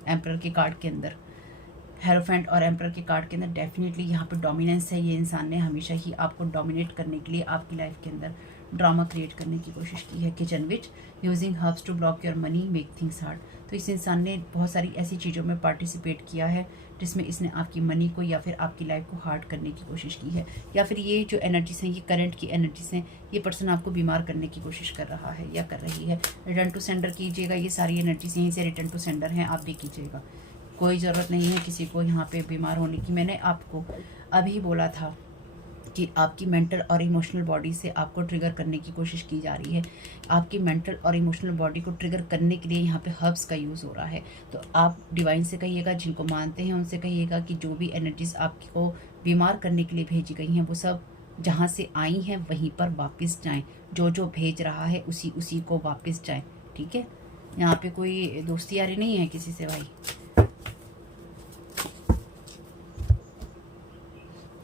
एम्परर के कार्ड के अंदर, हेरोफेंट और एम्परर के कार्ड के अंदर डेफिनेटली यहाँ पे डोमिनेंस है। ये इंसान ने हमेशा ही आपको डोमिनेट करने के लिए आपकी लाइफ के अंदर ड्रामा क्रिएट करने की कोशिश की है। Kitchen witch, using herbs to block your money, make things hard. तो इस इंसान ने बहुत सारी ऐसी चीज़ों में पार्टिसिपेट किया है जिसमें इसने आपकी मनी को या फिर आपकी लाइफ को हार्ड करने की कोशिश की है, या फिर ये जो एनर्जीज हैं, ये करंट की एनर्जीज हैं, ये पर्सन आपको बीमार करने की कोशिश कर रहा है या कर रही है। रिटर्न टू सेंडर कीजिएगा, ये सारी एनर्जीज यहीं से रिटर्न टू सेंडर हैं, आप भी कीजिएगा। कोई ज़रूरत नहीं है किसी को यहाँ पे बीमार होने की। मैंने आपको अभी बोला था कि आपकी मेंटल और इमोशनल बॉडी से आपको ट्रिगर करने की कोशिश की जा रही है। आपकी मेंटल और इमोशनल बॉडी को ट्रिगर करने के लिए यहाँ पे हर्ब्स का यूज़ हो रहा है। तो आप डिवाइन से कहिएगा, जिनको मानते हैं उनसे कहिएगा कि जो भी एनर्जीज आपको बीमार करने के लिए भेजी गई हैं वो सब जहाँ से आई हैं वहीं पर वापस जाएं। जो जो भेज रहा है उसी उसी को वापस जाएं। ठीक है, यहाँ पे कोई दोस्ती यारी नहीं है किसी से भाई।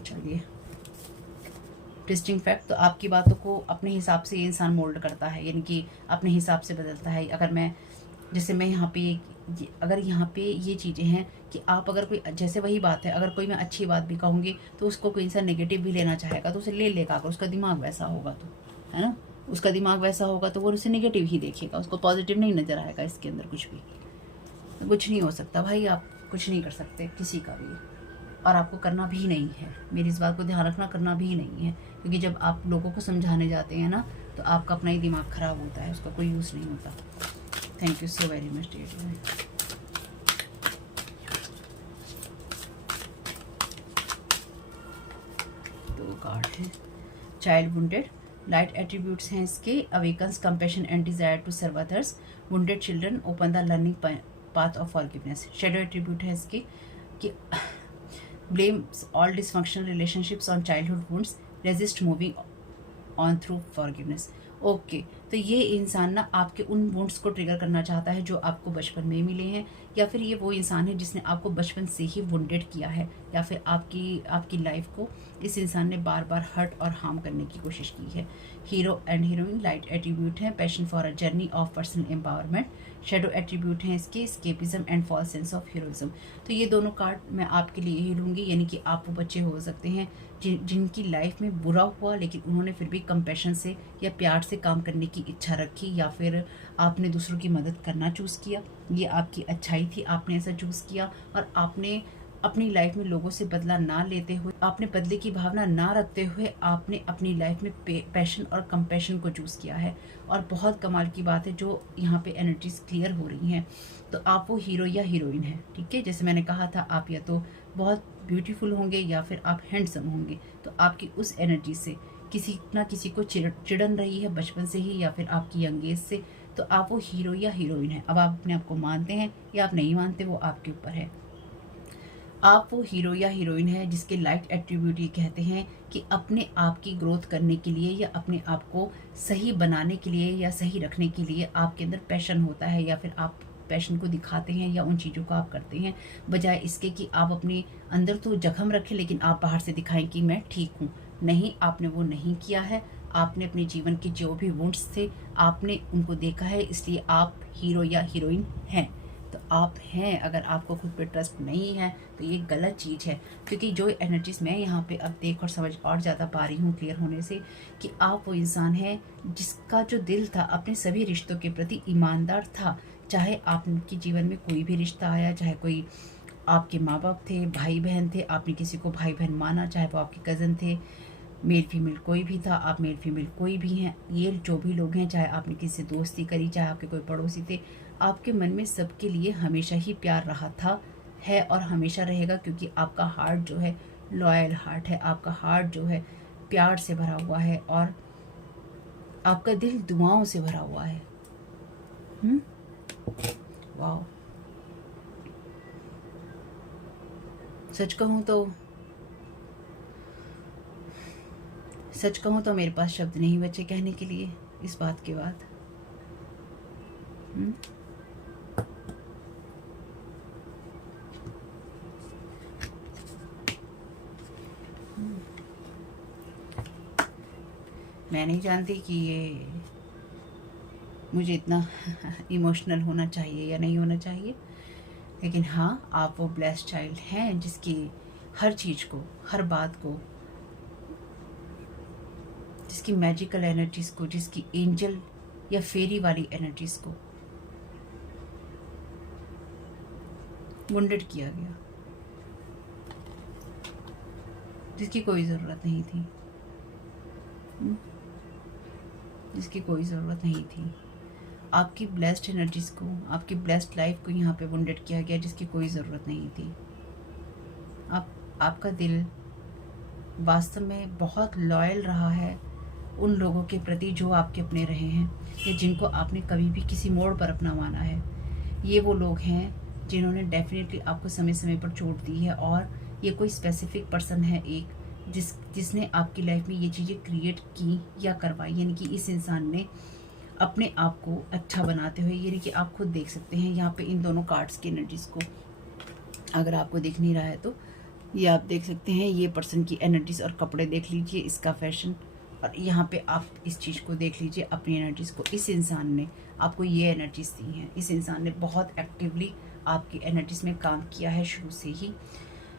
चलिए, ट्विस्टिंग फैक्ट, तो आपकी बातों को अपने हिसाब से ये इंसान मोल्ड करता है, यानी कि अपने हिसाब से बदलता है। अगर मैं जैसे मैं यहाँ पे अगर यहाँ पे ये चीज़ें हैं कि आप अगर कोई, जैसे वही बात है, अगर कोई मैं अच्छी बात भी कहूँगी तो उसको कोई इंसान नेगेटिव भी लेना चाहेगा तो उसे ले लेगा। अगर उसका दिमाग वैसा होगा तो, है ना, उसका दिमाग वैसा होगा तो वो उसे नेगेटिव ही देखेगा, उसको पॉजिटिव नहीं नज़र आएगा। इसके अंदर कुछ भी, कुछ नहीं हो सकता भाई, आप कुछ नहीं कर सकते किसी का भी, और आपको करना भी नहीं है। मेरी इस बात को ध्यान रखना, करना भी नहीं है, क्योंकि जब आप लोगों को समझाने जाते हैं ना तो आपका अपना ही दिमाग खराब होता है, उसका कोई यूज़ नहीं होता। Thank you so very much dear. दो कार्ड है, चाइल्ड वुंडेड, लाइट एट्रीब्यूट्स हैं इसके, awakens compassion and desire to serve others, wounded children open the learning path of forgiveness. Shadow attribute है इसकी कि blames all dysfunctional relationships on childhood wounds, resist moving on through forgiveness। Okay, तो ये इंसान ना आपके उन वुंड्स को ट्रिगर करना चाहता है जो आपको बचपन में मिले हैं, या फिर ये वो इंसान है जिसने आपको बचपन से ही वुंडेड किया है, या फिर आपकी लाइफ को इस इंसान ने बार बार हर्ट और हार्म करने की कोशिश की है। Hero and heroine light attribute है, passion for a journey of personal empowerment. Shadow attribute हैं इसके, escapism and false sense of heroism. तो ये दोनों कार्ड मैं आपके लिए ही लूँगी, यानी कि आप वो बच्चे हो सकते हैं जिनकी लाइफ में बुरा हुआ लेकिन उन्होंने फिर भी कंपैशन से या प्यार से काम करने की इच्छा रखी, या फिर आपने दूसरों की मदद करना चूज़ किया। ये आपकी अच्छाई थी, आपने ऐसा चूज़ किया, और आपने अपनी लाइफ में लोगों से बदला ना लेते हुए, आपने बदले की भावना ना रखते हुए, आपने अपनी लाइफ में पैशन और कंपैशन को चूज़ किया है। और बहुत कमाल की बात है, जो यहाँ पे एनर्जीज क्लियर हो रही हैं, तो आप वो हीरो या हीरोइन हैं। ठीक है, जैसे मैंने कहा था, आप या तो बहुत ब्यूटीफुल होंगे या फिर आप हैंडसम होंगे। तो आपकी उस एनर्जी से किसी ना किसी को चिड़न रही है बचपन से ही, या फिर आपकी यंग एज से। तो आप वो हीरो या हीरोइन हैं। अब आप अपने आप को मानते हैं या आप नहीं मानते, वो आपके ऊपर है। आप वो हीरो या हीरोइन है जिसके लाइट एट्रीब्यूट ये कहते हैं कि अपने आप की ग्रोथ करने के लिए या अपने आप को सही बनाने के लिए या सही रखने के लिए आपके अंदर पैशन होता है, या फिर आप पैशन को दिखाते हैं या उन चीज़ों को आप करते हैं, बजाय इसके कि आप अपने अंदर तो जख्म रखें लेकिन आप बाहर से दिखाएं कि मैं ठीक हूँ। नहीं, आपने वो नहीं किया है। आपने अपने जीवन के जो भी वुंड्स थे आपने उनको देखा है, इसलिए आप हीरो या हीरोइन हैं। तो आप हैं। अगर आपको खुद पे ट्रस्ट नहीं है तो ये गलत चीज़ है, क्योंकि जो एनर्जीज मैं यहाँ पे अब देख और समझ और ज़्यादा पा रही हूँ क्लियर होने से, कि आप वो इंसान हैं जिसका जो दिल था अपने सभी रिश्तों के प्रति ईमानदार था। चाहे आपके जीवन में कोई भी रिश्ता आया, चाहे कोई आपके माँ बाप थे, भाई बहन थे, आपने किसी को भाई बहन माना, चाहे वो आपके कज़न थे, मेल फीमेल कोई भी था, आप मेल फीमेल कोई भी हैं, ये जो भी लोग हैं, चाहे आपने किसी से दोस्ती करी, चाहे आपके कोई पड़ोसी थे, आपके मन में सबके लिए हमेशा ही प्यार रहा था, है और हमेशा रहेगा, क्योंकि आपका हार्ट जो है लॉयल हार्ट है। आपका हार्ट जो है प्यार से भरा हुआ है, और आपका दिल दुआओं से भरा हुआ है। वाह, सच कहूँ तो मेरे पास शब्द नहीं बचे कहने के लिए इस बात के बाद। मैं नहीं जानती कि ये मुझे इतना इमोशनल होना चाहिए या नहीं होना चाहिए, लेकिन हाँ, आप वो ब्लेस्ड चाइल्ड हैं जिसकी हर चीज़ को, हर बात को, जिसकी मैजिकल एनर्जीज को, जिसकी एंजल या फेरी वाली एनर्जीज को वुंडेड किया गया, जिसकी कोई ज़रूरत नहीं थी, जिसकी कोई ज़रूरत नहीं थी। आपकी ब्लेस्ड एनर्जीज को, आपकी ब्लेस्ड लाइफ को यहाँ पे वुंडेड किया गया, जिसकी कोई ज़रूरत नहीं थी। आपका दिल वास्तव में बहुत लॉयल रहा है उन लोगों के प्रति जो आपके अपने रहे हैं या जिनको आपने कभी भी किसी मोड़ पर अपना माना है। ये वो लोग हैं जिन्होंने डेफिनेटली आपको समय समय पर चोट दी है, और ये कोई स्पेसिफिक पर्सन है एक जिसने आपकी लाइफ में ये चीज़ें क्रिएट की या करवाई। यानी कि इस इंसान ने अपने आप को अच्छा बनाते हुए, यानी कि आप खुद देख सकते हैं यहाँ पे इन दोनों कार्ड्स की एनर्जीज़ को, अगर आपको दिख नहीं रहा है तो ये आप देख सकते हैं। ये पर्सन की एनर्जीज़ और कपड़े देख लीजिए, इसका फैशन, और यहाँ पे आप इस चीज़ को देख लीजिए, अपनी एनर्जीज़ को। इस इंसान ने आपको ये एनर्जीज़ दी हैं। इस इंसान ने बहुत एक्टिवली आपकी एनर्जीज़ में काम किया है शुरू से ही,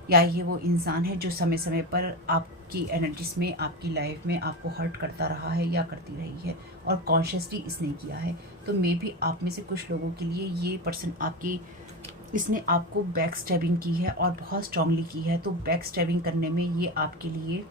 या ये वो इंसान है जो समय समय पर आपकी एनर्जीज़ में, आपकी लाइफ में आपको हर्ट करता रहा है या करती रही है, और कॉन्शियसली इसने किया है। तो मे बी आप में से कुछ लोगों के लिए ये पर्सन इसने आपको बैक स्टैबिंग की है और बहुत स्ट्रांगली की है। तो बैक स्टैबिंग करने में ये आपके लिए,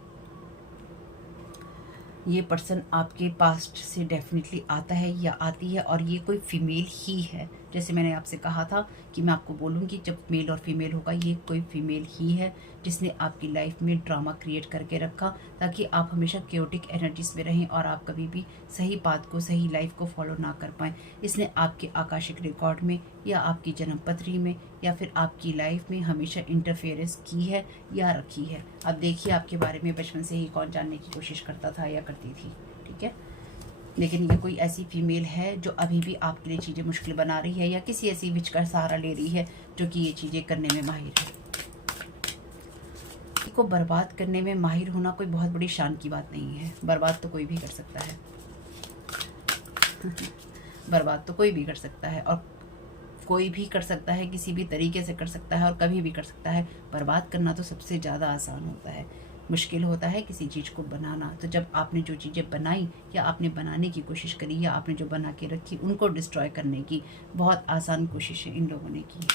ये पर्सन आपके पास्ट से डेफिनेटली आता है या आती है, और ये कोई फीमेल ही है। जैसे मैंने आपसे कहा था कि मैं आपको बोलूँगी जब मेल और फीमेल होगा, ये कोई फीमेल ही है जिसने आपकी लाइफ में ड्रामा क्रिएट करके रखा, ताकि आप हमेशा क्योटिक एनर्जीज में रहें और आप कभी भी सही बात को, सही लाइफ को फॉलो ना कर पाएँ। इसने आपके आकाशिक रिकॉर्ड में या आपकी जन्मपत्री में या फिर आपकी लाइफ में हमेशा इंटरफेरेंस की है या रखी है। अब देखिए, आपके बारे में बचपन से ही कौन जानने की कोशिश करता था या करती थी, ठीक है। लेकिन ये कोई ऐसी फीमेल है जो अभी भी आपके लिए चीज़ें मुश्किल बना रही है, या किसी ऐसी विच का सहारा ले रही है जो कि ये चीज़ें करने में माहिर है। को बर्बाद करने में माहिर होना कोई बहुत बड़ी शान की बात नहीं है। बर्बाद तो कोई भी कर सकता है बर्बाद तो कोई भी कर सकता है, और कोई भी कर सकता है, किसी भी तरीके से कर सकता है और कभी भी कर सकता है। बर्बाद करना तो सबसे ज़्यादा आसान होता है, मुश्किल होता है किसी चीज़ को बनाना। तो जब आपने जो चीज़ें बनाई या आपने बनाने की कोशिश करी या आपने जो बना के रखी, उनको डिस्ट्रॉय करने की बहुत आसान कोशिश इन लोगों ने की।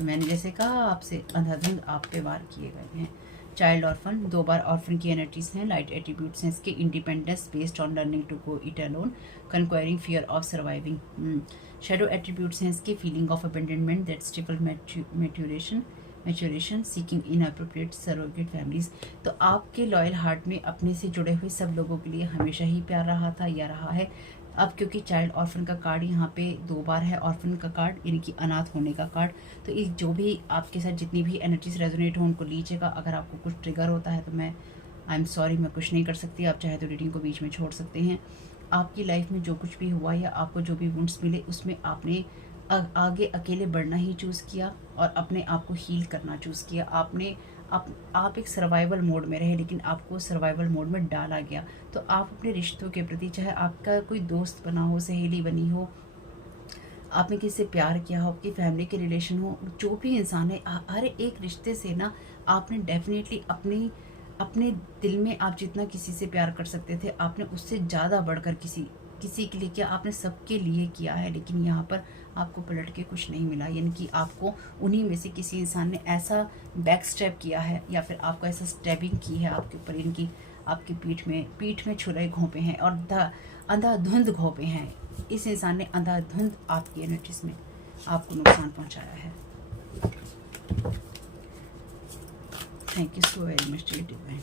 मैंने जैसे कहा आपसे, अंधाधुंध आप पे वार किए गए हैं। चाइल्ड ऑर्फन, 2 बार ऑर्फन की एनर्जीज हैं। लाइट एट्रीब्यूट्स हैं इसके, independence based on learning to go it alone, conquering fear of surviving. Shadow attributes हैं इसके, feeling of abandonment, that stable maturation, seeking inappropriate surrogate families. तो आपके लॉयल हार्ट में अपने से जुड़े हुए सब लोगों के लिए हमेशा ही प्यार रहा था या रहा है। अब क्योंकि चाइल्ड ऑर्फन का कार्ड यहाँ पे 2 बार है, ऑर्फन का कार्ड यानी कि अनाथ होने का कार्ड, तो इस जो भी आपके साथ जितनी भी एनर्जीज रेजोनेट हो उनको लीजिएगा। अगर आपको कुछ ट्रिगर होता है तो मैं आई एम सॉरी, मैं कुछ नहीं कर सकती। आप चाहे तो रीडिंग को बीच में छोड़ सकते हैं। आपकी लाइफ में जो कुछ भी हुआ या आपको जो भी वुंड्स मिले, उसमें आपने आगे अकेले बढ़ना ही चूज़ किया और अपने आप को हील करना चूज़ किया। आप एक सर्वाइवल मोड में रहे, लेकिन आपको सर्वाइवल मोड में डाला गया। तो आप अपने रिश्तों के प्रति, चाहे आपका कोई दोस्त बना हो, सहेली बनी हो, आपने किसी से प्यार किया हो, आपकी फैमिली के रिलेशन हो, जो भी इंसान है, हर एक रिश्ते से ना आपने डेफिनेटली अपने दिल में आप जितना किसी से प्यार कर सकते थे, आपने उससे ज़्यादा बढ़कर किसी के लिए किया। आपने सबके लिए किया है, लेकिन यहाँ पर आपको पलट के कुछ नहीं मिला। यानी कि आपको उन्हीं में से किसी इंसान ने ऐसा बैक स्टेप किया है या फिर आपको ऐसा स्टेबिंग की है आपके ऊपर, इनकी आपकी पीठ में छुरे घोंपे हैं और अंधाधुंध घोंपे हैं। इस इंसान ने अंधाधुंध आपकी एनर्जीज में आपको नुकसान पहुंचाया है। Thank you so very much divine.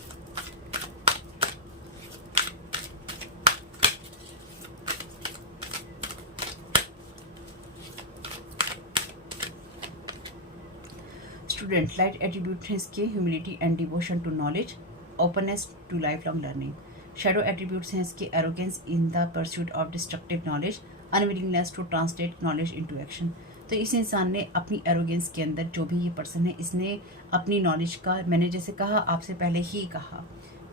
Student, light attribute है इसके, humility and devotion to knowledge, openness to life long learning. Shadow attributes हैं इसके, arrogance in the pursuit of destructive knowledge, unwillingness to translate knowledge into action. तो इस इंसान ने अपनी arrogance के अंदर, जो भी ये पर्सन है, इसने अपनी नॉलेज का, मैंने जैसे कहा आपसे पहले ही कहा,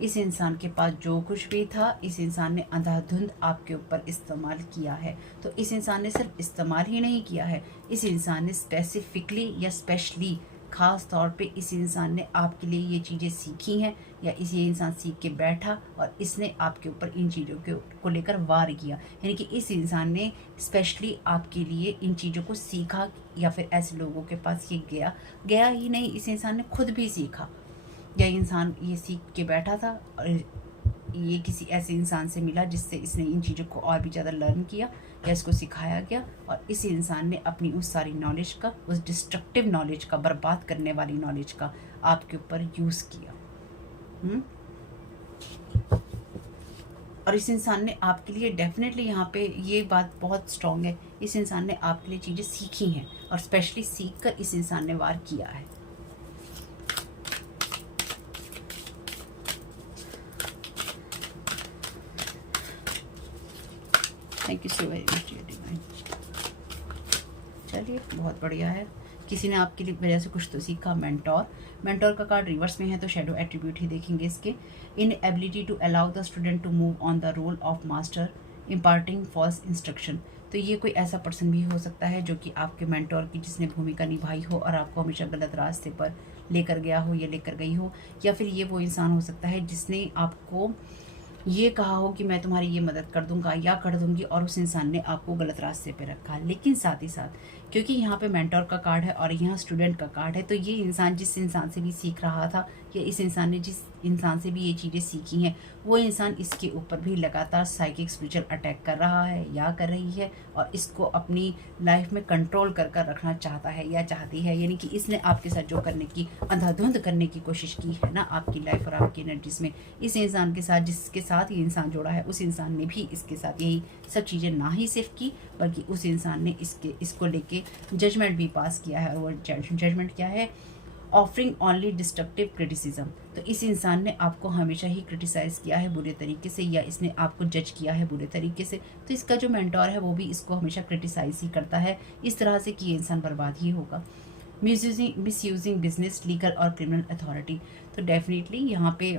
इस इंसान के पास जो कुछ भी था, इस इंसान ने अंधाधुंध आपके ऊपर इस्तेमाल किया है। तो इस इंसान ने सिर्फ इस्तेमाल ही नहीं किया है, इस इंसान ने स्पेसिफिकली या स्पेशली ख़ास तौर पे इस इंसान ने आपके लिए ये चीज़ें सीखी हैं, या ये इंसान सीख के बैठा और इसने आपके ऊपर इन चीज़ों को लेकर वार किया। यानी कि इस इंसान ने स्पेशली आपके लिए इन चीज़ों को सीखा, या फिर ऐसे लोगों के पास ये गया ही नहीं, इस इंसान ने खुद भी सीखा, या इंसान ये सीख के बैठा था और ये किसी ऐसे इंसान से मिला जिससे इसने इन चीज़ों को और भी ज़्यादा लर्न किया या इसको सिखाया गया, और इस इंसान ने अपनी उस सारी नॉलेज का, उस डिस्ट्रक्टिव नॉलेज का, बर्बाद करने वाली नॉलेज का आपके ऊपर यूज़ किया। और इस इंसान ने आपके लिए डेफिनेटली, यहाँ पे ये बात बहुत स्ट्रांग है, इस इंसान ने आपके लिए चीज़ें सीखी हैं और स्पेशली सीख कर इस इंसान ने वार किया है। Thank you so very much dear divine. चलिए बहुत बढ़िया है, किसी ने आपकी वजह से कुछ तो सीखा। मेंटोर का कार्ड रिवर्स में है तो शेडो एट्रीब्यूट ही देखेंगे इसके। Inability to allow the student to move on the role of master imparting false instruction. तो ये कोई ऐसा पर्सन भी हो सकता है जो कि आपके मेंटोर की जिसने भूमिका निभाई हो और आपको हमेशा गलत रास्ते पर लेकर गया हो या लेकर गई हो, या फिर ये वो इंसान हो सकता है जिसने आपको ये कहा हो कि मैं तुम्हारी ये मदद कर दूंगा या कर दूंगी और उस इंसान ने आपको गलत रास्ते पे रखा। लेकिन साथ ही साथ क्योंकि यहाँ पे मेंटोर का कार्ड है और यहाँ स्टूडेंट का कार्ड है, तो ये इंसान जिस इंसान से भी सीख रहा था या इस इंसान ने जिस इंसान से भी ये चीज़ें सीखी हैं, वो इंसान इसके ऊपर भी लगातार साइकिक स्पिरिचुअल अटैक कर रहा है या कर रही है और इसको अपनी लाइफ में कंट्रोल कर कर रखना चाहता है या चाहती है। यानी कि इसने आपके साथ जो करने की, अंधाधुंध करने की कोशिश की है ना आपकी लाइफ और आपकी एनर्जीज में, इस इंसान के साथ जिसके साथ ये इंसान जोड़ा है, उस इंसान ने भी इसके साथ यही सब चीज़ें ना ही सिर्फ की बल्कि उस इंसान ने इसको लेके जजमेंट भी पास किया है। और वो जजमेंट क्या है? Offering only destructive criticism. तो इस इंसान ने आपको हमेशा ही क्रिटिसाइज किया है बुरे तरीके से या इसने आपको जज किया है बुरे तरीके से। तो इसका जो मेंटोर है वो भी इसको हमेशा क्रिटिसाइज ही करता है इस तरह से कि ये इंसान बर्बाद ही होगा। मिसयूजिंग बिजनेस, लीगल और क्रिमिनल अथॉरिटी। तो डेफिनेटली यहाँ पे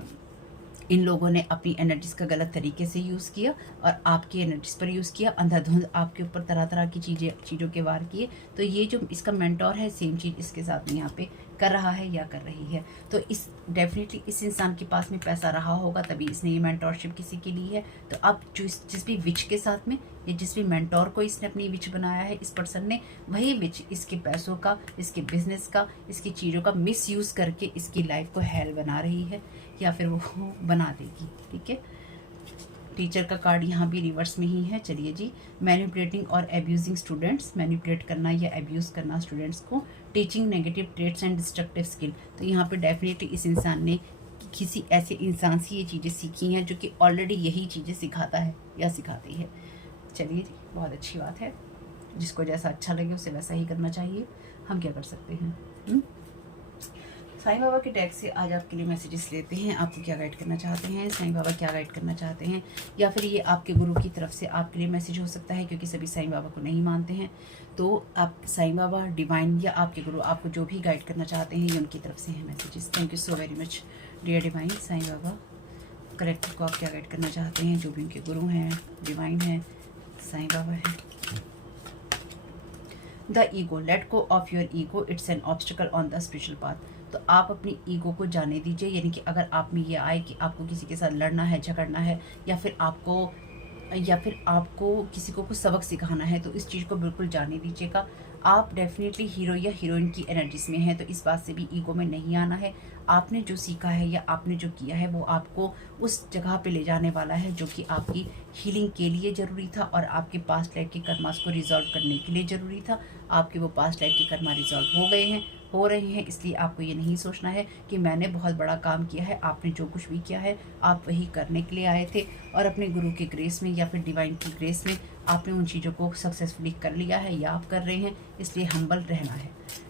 इन लोगों ने अपनी एनर्जीज का गलत तरीके से यूज़ किया और आपकी एनर्जीज पर यूज़ किया, अंधाधुंध आपके ऊपर तरह तरह की चीज़ों के वार किए। तो ये जो इसका मेंटोर है सेम चीज़ इसके साथ में यहाँ पे कर रहा है या कर रही है। तो इस डेफिनेटली इस इंसान के पास में पैसा रहा होगा तभी इसने ये मेंटोरशिप किसी के लिए है। तो अब जो जिस भी विच के साथ में या जिस भी मेंटोर को इसने अपनी विच बनाया है इस पर्सन ने, वही विच इसके पैसों का, इसके बिजनेस का, इसकी चीज़ों का मिसयूज़ करके इसकी लाइफ को हेल बना रही है या फिर वो बना देगी। ठीक है, टीचर का कार्ड यहाँ भी रिवर्स में ही है। चलिए जी, मैनिपुलेटिंग और एब्यूजिंग स्टूडेंट्स, मैनिपुलेट करना या एब्यूज़ करना स्टूडेंट्स को। Teaching negative traits and destructive skill. तो यहाँ पे डेफिनेटली इस इंसान ने किसी ऐसे इंसान से ये चीज़ें सीखी हैं जो कि ऑलरेडी यही चीज़ें सिखाता है या सिखाती है। चलिए जी, बहुत अच्छी बात है, जिसको जैसा अच्छा लगे उसे वैसा ही करना चाहिए। हम क्या कर सकते हैं? साईं बाबा के टैग से आज आपके लिए मैसेजेस लेते हैं। आपको क्या गाइड करना चाहते हैं, साईं बाबा क्या गाइड करना चाहते हैं, या फिर ये आपके गुरु की तरफ से आपके लिए मैसेज हो सकता है क्योंकि सभी साईं बाबा को नहीं मानते हैं। तो आप साईं बाबा, डिवाइन या आपके गुरु आपको जो भी गाइड करना चाहते हैं ये उनकी तरफ से हैं messages. Thank you so very much dear divine. Sai Baba character को आप क्या गाइड करना चाहते हैं, जो भी उनके गुरु हैं, डिवाइन हैं, साईं बाबा हैं। The ego, let go of your ego, it's an obstacle on the spiritual path. तो आप अपनी ईगो को जाने दीजिए। यानी कि अगर आप में ये आए कि आपको किसी के साथ लड़ना है, झगड़ना है, या फिर आपको किसी को कुछ सबक सिखाना है, तो इस चीज़ को बिल्कुल जाने दीजिएगा। आप डेफिनेटली हीरो या हीरोइन की एनर्जीज में हैं, तो इस बात से भी ईगो में नहीं आना है। आपने जो सीखा है या आपने जो किया है वो आपको उस जगह पे ले जाने वाला है जो कि आपकी हीलिंग के लिए ज़रूरी था और आपके पास्ट लाइफ के कर्मास को रिजॉल्व करने के लिए ज़रूरी था। आपके वो पास्ट लाइफ के कर्मा रिजॉल्व हो गए हैं, हो रहे हैं। इसलिए आपको ये नहीं सोचना है कि मैंने बहुत बड़ा काम किया है। आपने जो कुछ भी किया है आप वही करने के लिए आए थे और अपने गुरु के ग्रेस में या फिर डिवाइन की ग्रेस में आपने उन चीज़ों को सक्सेसफुली कर लिया है या आप कर रहे हैं। इसलिए हम्बल रहना है।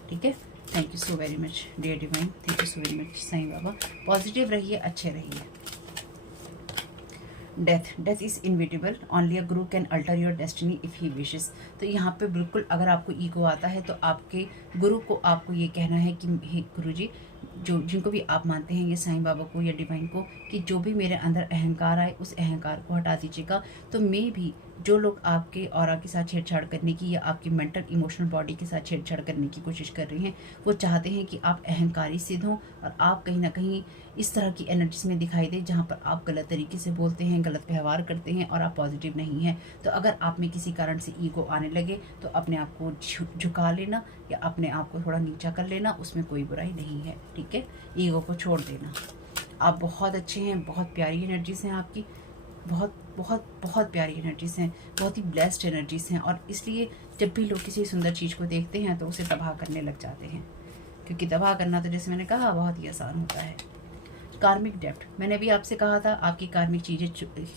ठीक है, thank you so very much dear divine, thank you so very much Sai Baba. Positive रहिए, अच्छे रहिए। Death is inevitable, only a guru can alter your destiny if he wishes. तो यहाँ पे बिल्कुल अगर आपको ईगो आता है तो आपके गुरु को आपको ये कहना है कि हे गुरु जी, जो जिनको भी आप मानते हैं ये साईं बाबा को या डिवाइन को, कि जो भी मेरे अंदर अहंकार आए उस अहंकार को हटा दीजिएगा। तो मैं भी जो लोग आपके ऑरा के साथ छेड़छाड़ करने की या आपकी मेंटल इमोशनल बॉडी के साथ छेड़छाड़ करने की कोशिश कर रहे हैं, वो चाहते हैं कि आप अहंकारी सिद्ध हों और आप कहीं ना कहीं इस तरह की एनर्जीज में दिखाई दे जहाँ पर आप गलत तरीके से बोलते हैं, गलत व्यवहार करते हैं और आप पॉजिटिव नहीं हैं। तो अगर आप में किसी कारण से ईगो आने लगे तो अपने आप को झुका लेना या अपने आप को थोड़ा नीचा कर लेना, उसमें कोई बुराई नहीं है। ठीक है, ईगो को छोड़ देना। आप बहुत अच्छे हैं, बहुत प्यारी एनर्जीज हैं आपकी, बहुत बहुत बहुत प्यारी एनर्जीज हैं, बहुत ही ब्लेस्ड एनर्जीज हैं। और इसलिए जब भी लोग किसी सुंदर चीज़ को देखते हैं तो उसे तबाह करने लग जाते हैं, क्योंकि तबाह करना तो जैसे मैंने कहा बहुत ही आसान होता है। कार्मिक डेप्ट, मैंने भी आपसे कहा था आपकी कार्मिक चीज़ें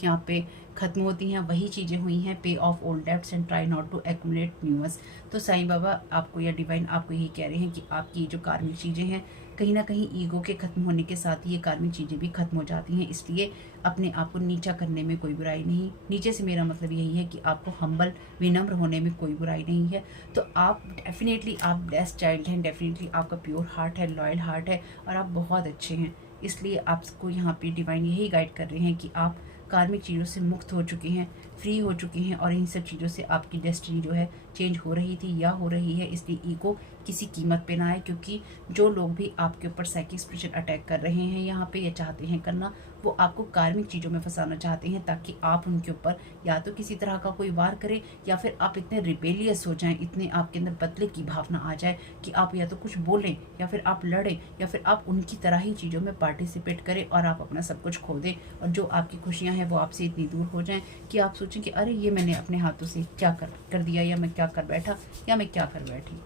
यहाँ पे खत्म होती हैं, वही चीज़ें हुई हैं। Pay off old debts and try not to accumulate newers. तो साईं बाबा आपको या डिवाइन आपको यही कह रहे हैं कि आपकी जो कार्मिक चीज़ें हैं, कहीं ना कहीं ईगो के खत्म होने के साथ ये कार्मिक चीज़ें भी खत्म हो जाती हैं। इसलिए अपने आप को नीचा करने में कोई बुराई नहीं। नीचे से मेरा मतलब यही है कि आपको हम्बल, विनम्र होने में कोई बुराई नहीं है। तो आप डेफिनेटली आप ब्लेस्ड चाइल्ड हैं, डेफिनेटली आपका प्योर हार्ट है, लॉयल हार्ट है और आप बहुत अच्छे हैं। इसलिए आपको यहाँ पे डिवाइन यही गाइड कर रहे हैं कि आप कार्मिक चीज़ों से मुक्त हो चुके हैं, फ्री हो चुके हैं और इन सब चीज़ों से आपकी डेस्टिनी जो है चेंज हो रही थी या हो रही है। इसलिए ईगो किसी कीमत पे ना आए, क्योंकि जो लोग भी आपके ऊपर साइकिक स्पिरिचुअल अटैक कर रहे हैं यहाँ पे या चाहते हैं करना, वो आपको कार्मिक चीज़ों में फंसाना चाहते हैं ताकि आप उनके ऊपर या तो किसी तरह का कोई वार करें या फिर आप इतने रिबेलियस हो जाएं, इतने आपके अंदर बदले की भावना आ जाए कि आप या तो कुछ बोलें या फिर आप लड़ें या फिर आप उनकी तरह ही चीज़ों में पार्टिसिपेट करें और आप अपना सब कुछ खो दें और जो आपकी खुशियाँ हैं वो आपसे इतनी दूर हो जाएं कि आप सोचें कि अरे ये मैंने अपने हाथों से क्या कर दिया, या मैं क्या कर बैठा या मैं क्या कर बैठी।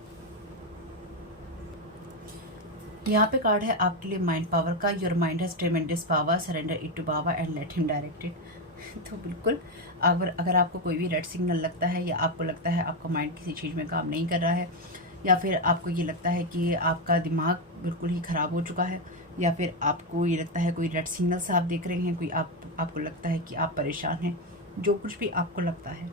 यहाँ पे कार्ड है आपके लिए माइंड पावर का। Your mind has tremendous power, surrender it to Baba and let him direct it. तो बिल्कुल अगर आपको कोई भी रेड सिग्नल लगता है या आपको लगता है आपका माइंड किसी चीज़ में काम नहीं कर रहा है या फिर आपको ये लगता है कि आपका दिमाग बिल्कुल ही ख़राब हो चुका है या फिर आपको ये लगता है कोई रेड सिग्नल्स आप देख रहे हैं, कोई आपको लगता है कि आप परेशान हैं, जो कुछ भी आपको लगता है,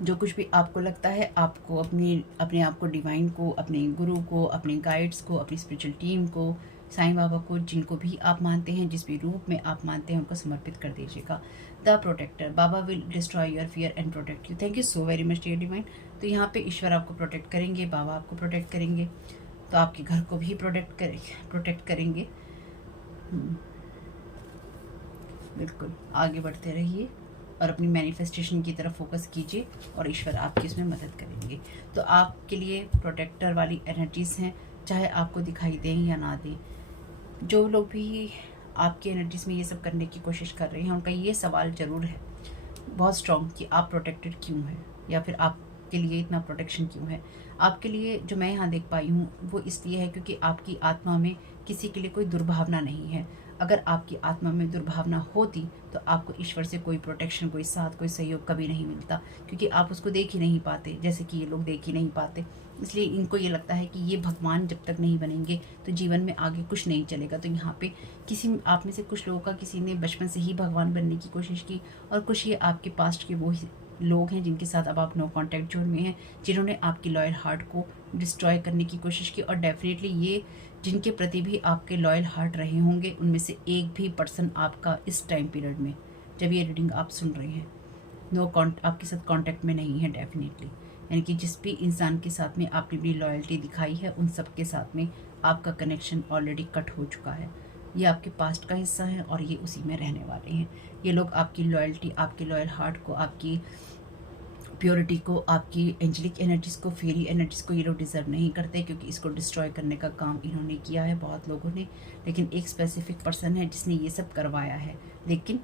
जो कुछ भी आपको लगता है, आपको अपने आप को, डिवाइन को, अपने गुरु को, अपने गाइड्स को, अपनी स्पिरिचुअल टीम को, साईं बाबा को, जिनको भी आप मानते हैं, जिस भी रूप में आप मानते हैं, उनको समर्पित कर दीजिएगा। The protector, Baba will destroy your fear and protect you. Thank you so very much dear divine. तो यहाँ पे ईश्वर आपको प्रोटेक्ट करेंगे, बाबा आपको प्रोटेक्ट करेंगे, तो आपके घर को भी प्रोटेक्ट करेंगे। बिल्कुल आगे बढ़ते रहिए और अपनी मैनिफेस्टेशन की तरफ फोकस कीजिए और ईश्वर आपकी इसमें मदद करेंगे। तो आपके लिए प्रोटेक्टर वाली एनर्जीज़ हैं, चाहे आपको दिखाई दें या ना दें। जो लोग भी आपकी एनर्जीज़ में ये सब करने की कोशिश कर रहे हैं, उनका ये सवाल ज़रूर है बहुत स्ट्रॉन्ग कि आप प्रोटेक्टेड क्यों हैं या फिर आपके लिए इतना प्रोटेक्शन क्यों है। आपके लिए जो मैं यहाँ देख पाई हूँ वो इसलिए है क्योंकि आपकी आत्मा में किसी के लिए कोई दुर्भावना नहीं है। अगर आपकी आत्मा में दुर्भावना होती तो आपको ईश्वर से कोई प्रोटेक्शन, कोई साथ, कोई सहयोग कभी नहीं मिलता, क्योंकि आप उसको देख ही नहीं पाते, जैसे कि ये लोग देख ही नहीं पाते। इसलिए इनको ये लगता है कि ये भगवान जब तक नहीं बनेंगे तो जीवन में आगे कुछ नहीं चलेगा। तो यहाँ पे किसी आप में से कुछ लोगों का किसी ने बचपन से ही भगवान बनने की कोशिश की और कुछ ये आपके पास्ट के वो लोग हैं जिनके साथ अब आप नो कॉन्टैक्ट जोन में हैं, जिन्होंने आपकी लॉयल हार्ट को डिस्ट्रॉय करने की कोशिश की। और डेफिनेटली ये जिनके प्रति भी आपके लॉयल हार्ट रहे होंगे, उनमें से एक भी पर्सन आपका इस टाइम पीरियड में जब ये रीडिंग आप सुन रहे हैं आपके साथ कांटेक्ट में नहीं है डेफिनेटली। यानी कि जिस भी इंसान के साथ में आपने अपनी लॉयल्टी दिखाई है, उन सब के साथ में आपका कनेक्शन ऑलरेडी कट हो चुका है। ये आपके पास्ट का हिस्सा है और ये उसी में रहने वाले हैं। ये लोग आपकी लॉयल्टी, आपके लॉयल हार्ट को, आपकी प्योरिटी को, आपकी एंजेलिक एनर्जीज़ को, फेरी एनर्जीज़ को ये लोग डिज़र्व नहीं करते, क्योंकि इसको डिस्ट्रॉय करने का काम इन्होंने किया है बहुत लोगों ने। लेकिन एक स्पेसिफिक पर्सन है जिसने ये सब करवाया है। लेकिन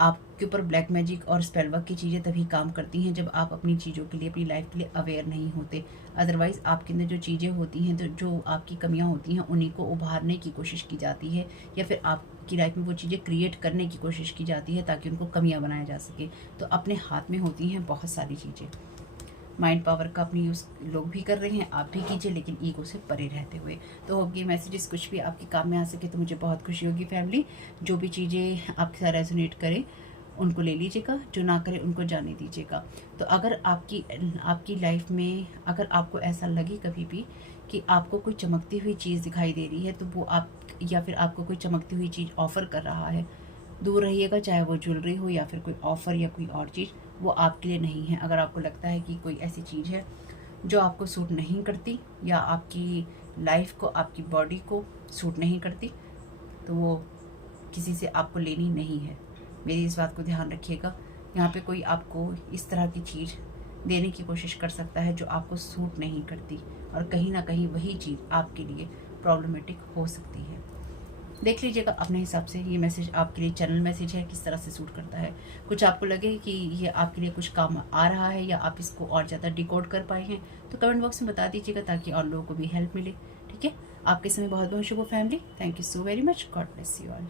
आपके ऊपर ब्लैक मैजिक और स्पेल वर्क की चीज़ें तभी काम करती हैं जब आप अपनी चीज़ों के लिए, अपनी लाइफ के लिए अवेयर नहीं होते। अदरवाइज़ आपके अंदर जो चीज़ें होती हैं, तो जो आपकी कमियां होती हैं, उन्हीं को उभारने की कोशिश की जाती है या फिर आपकी लाइफ में वो चीज़ें क्रिएट करने की कोशिश की जाती है ताकि उनको कमियाँ बनाया जा सके। तो अपने हाथ में होती हैं बहुत सारी चीज़ें। माइंड पावर का अपनी यूज़ लोग भी कर रहे हैं, आप भी कीजिए, लेकिन ईगो से परे रहते हुए। तो होप ये मैसेजेस कुछ भी आपके काम में आ सके तो मुझे बहुत खुशी होगी फैमिली। जो भी चीज़ें आपके साथ रेजोनेट करें उनको ले लीजिएगा, जो ना करे उनको जाने दीजिएगा। तो अगर आपकी लाइफ में अगर आपको ऐसा लगे कभी भी कि आपको कोई चमकती हुई चीज़ दिखाई दे रही है, तो वो आप या फिर आपको कोई चमकती हुई चीज़ ऑफ़र कर रहा है, दूर रहिएगा। चाहे वो ज्वेलरी हो या फिर कोई ऑफ़र या कोई और चीज़, वो आपके लिए नहीं है। अगर आपको लगता है कि कोई ऐसी चीज़ है जो आपको सूट नहीं करती या आपकी लाइफ को, आपकी बॉडी को सूट नहीं करती, तो वो किसी से आपको लेनी नहीं है। मेरी इस बात को ध्यान रखिएगा। यहाँ पे कोई आपको इस तरह की चीज़ देने की कोशिश कर सकता है जो आपको सूट नहीं करती, और कहीं ना कहीं वही चीज़ आपके लिए प्रॉब्लमेटिक हो सकती है। देख लीजिएगा अपने हिसाब से। ये मैसेज आपके लिए चैनल मैसेज है, किस तरह से सूट करता है। कुछ आपको लगे कि ये आपके लिए कुछ काम आ रहा है या आप इसको और ज़्यादा डिकोड कर पाए हैं, तो कमेंट बॉक्स में बता दीजिएगा ताकि और लोगों को भी हेल्प मिले। ठीक है, आपके समय बहुत बहुत शुभ family. Thank you so very much. God bless you all.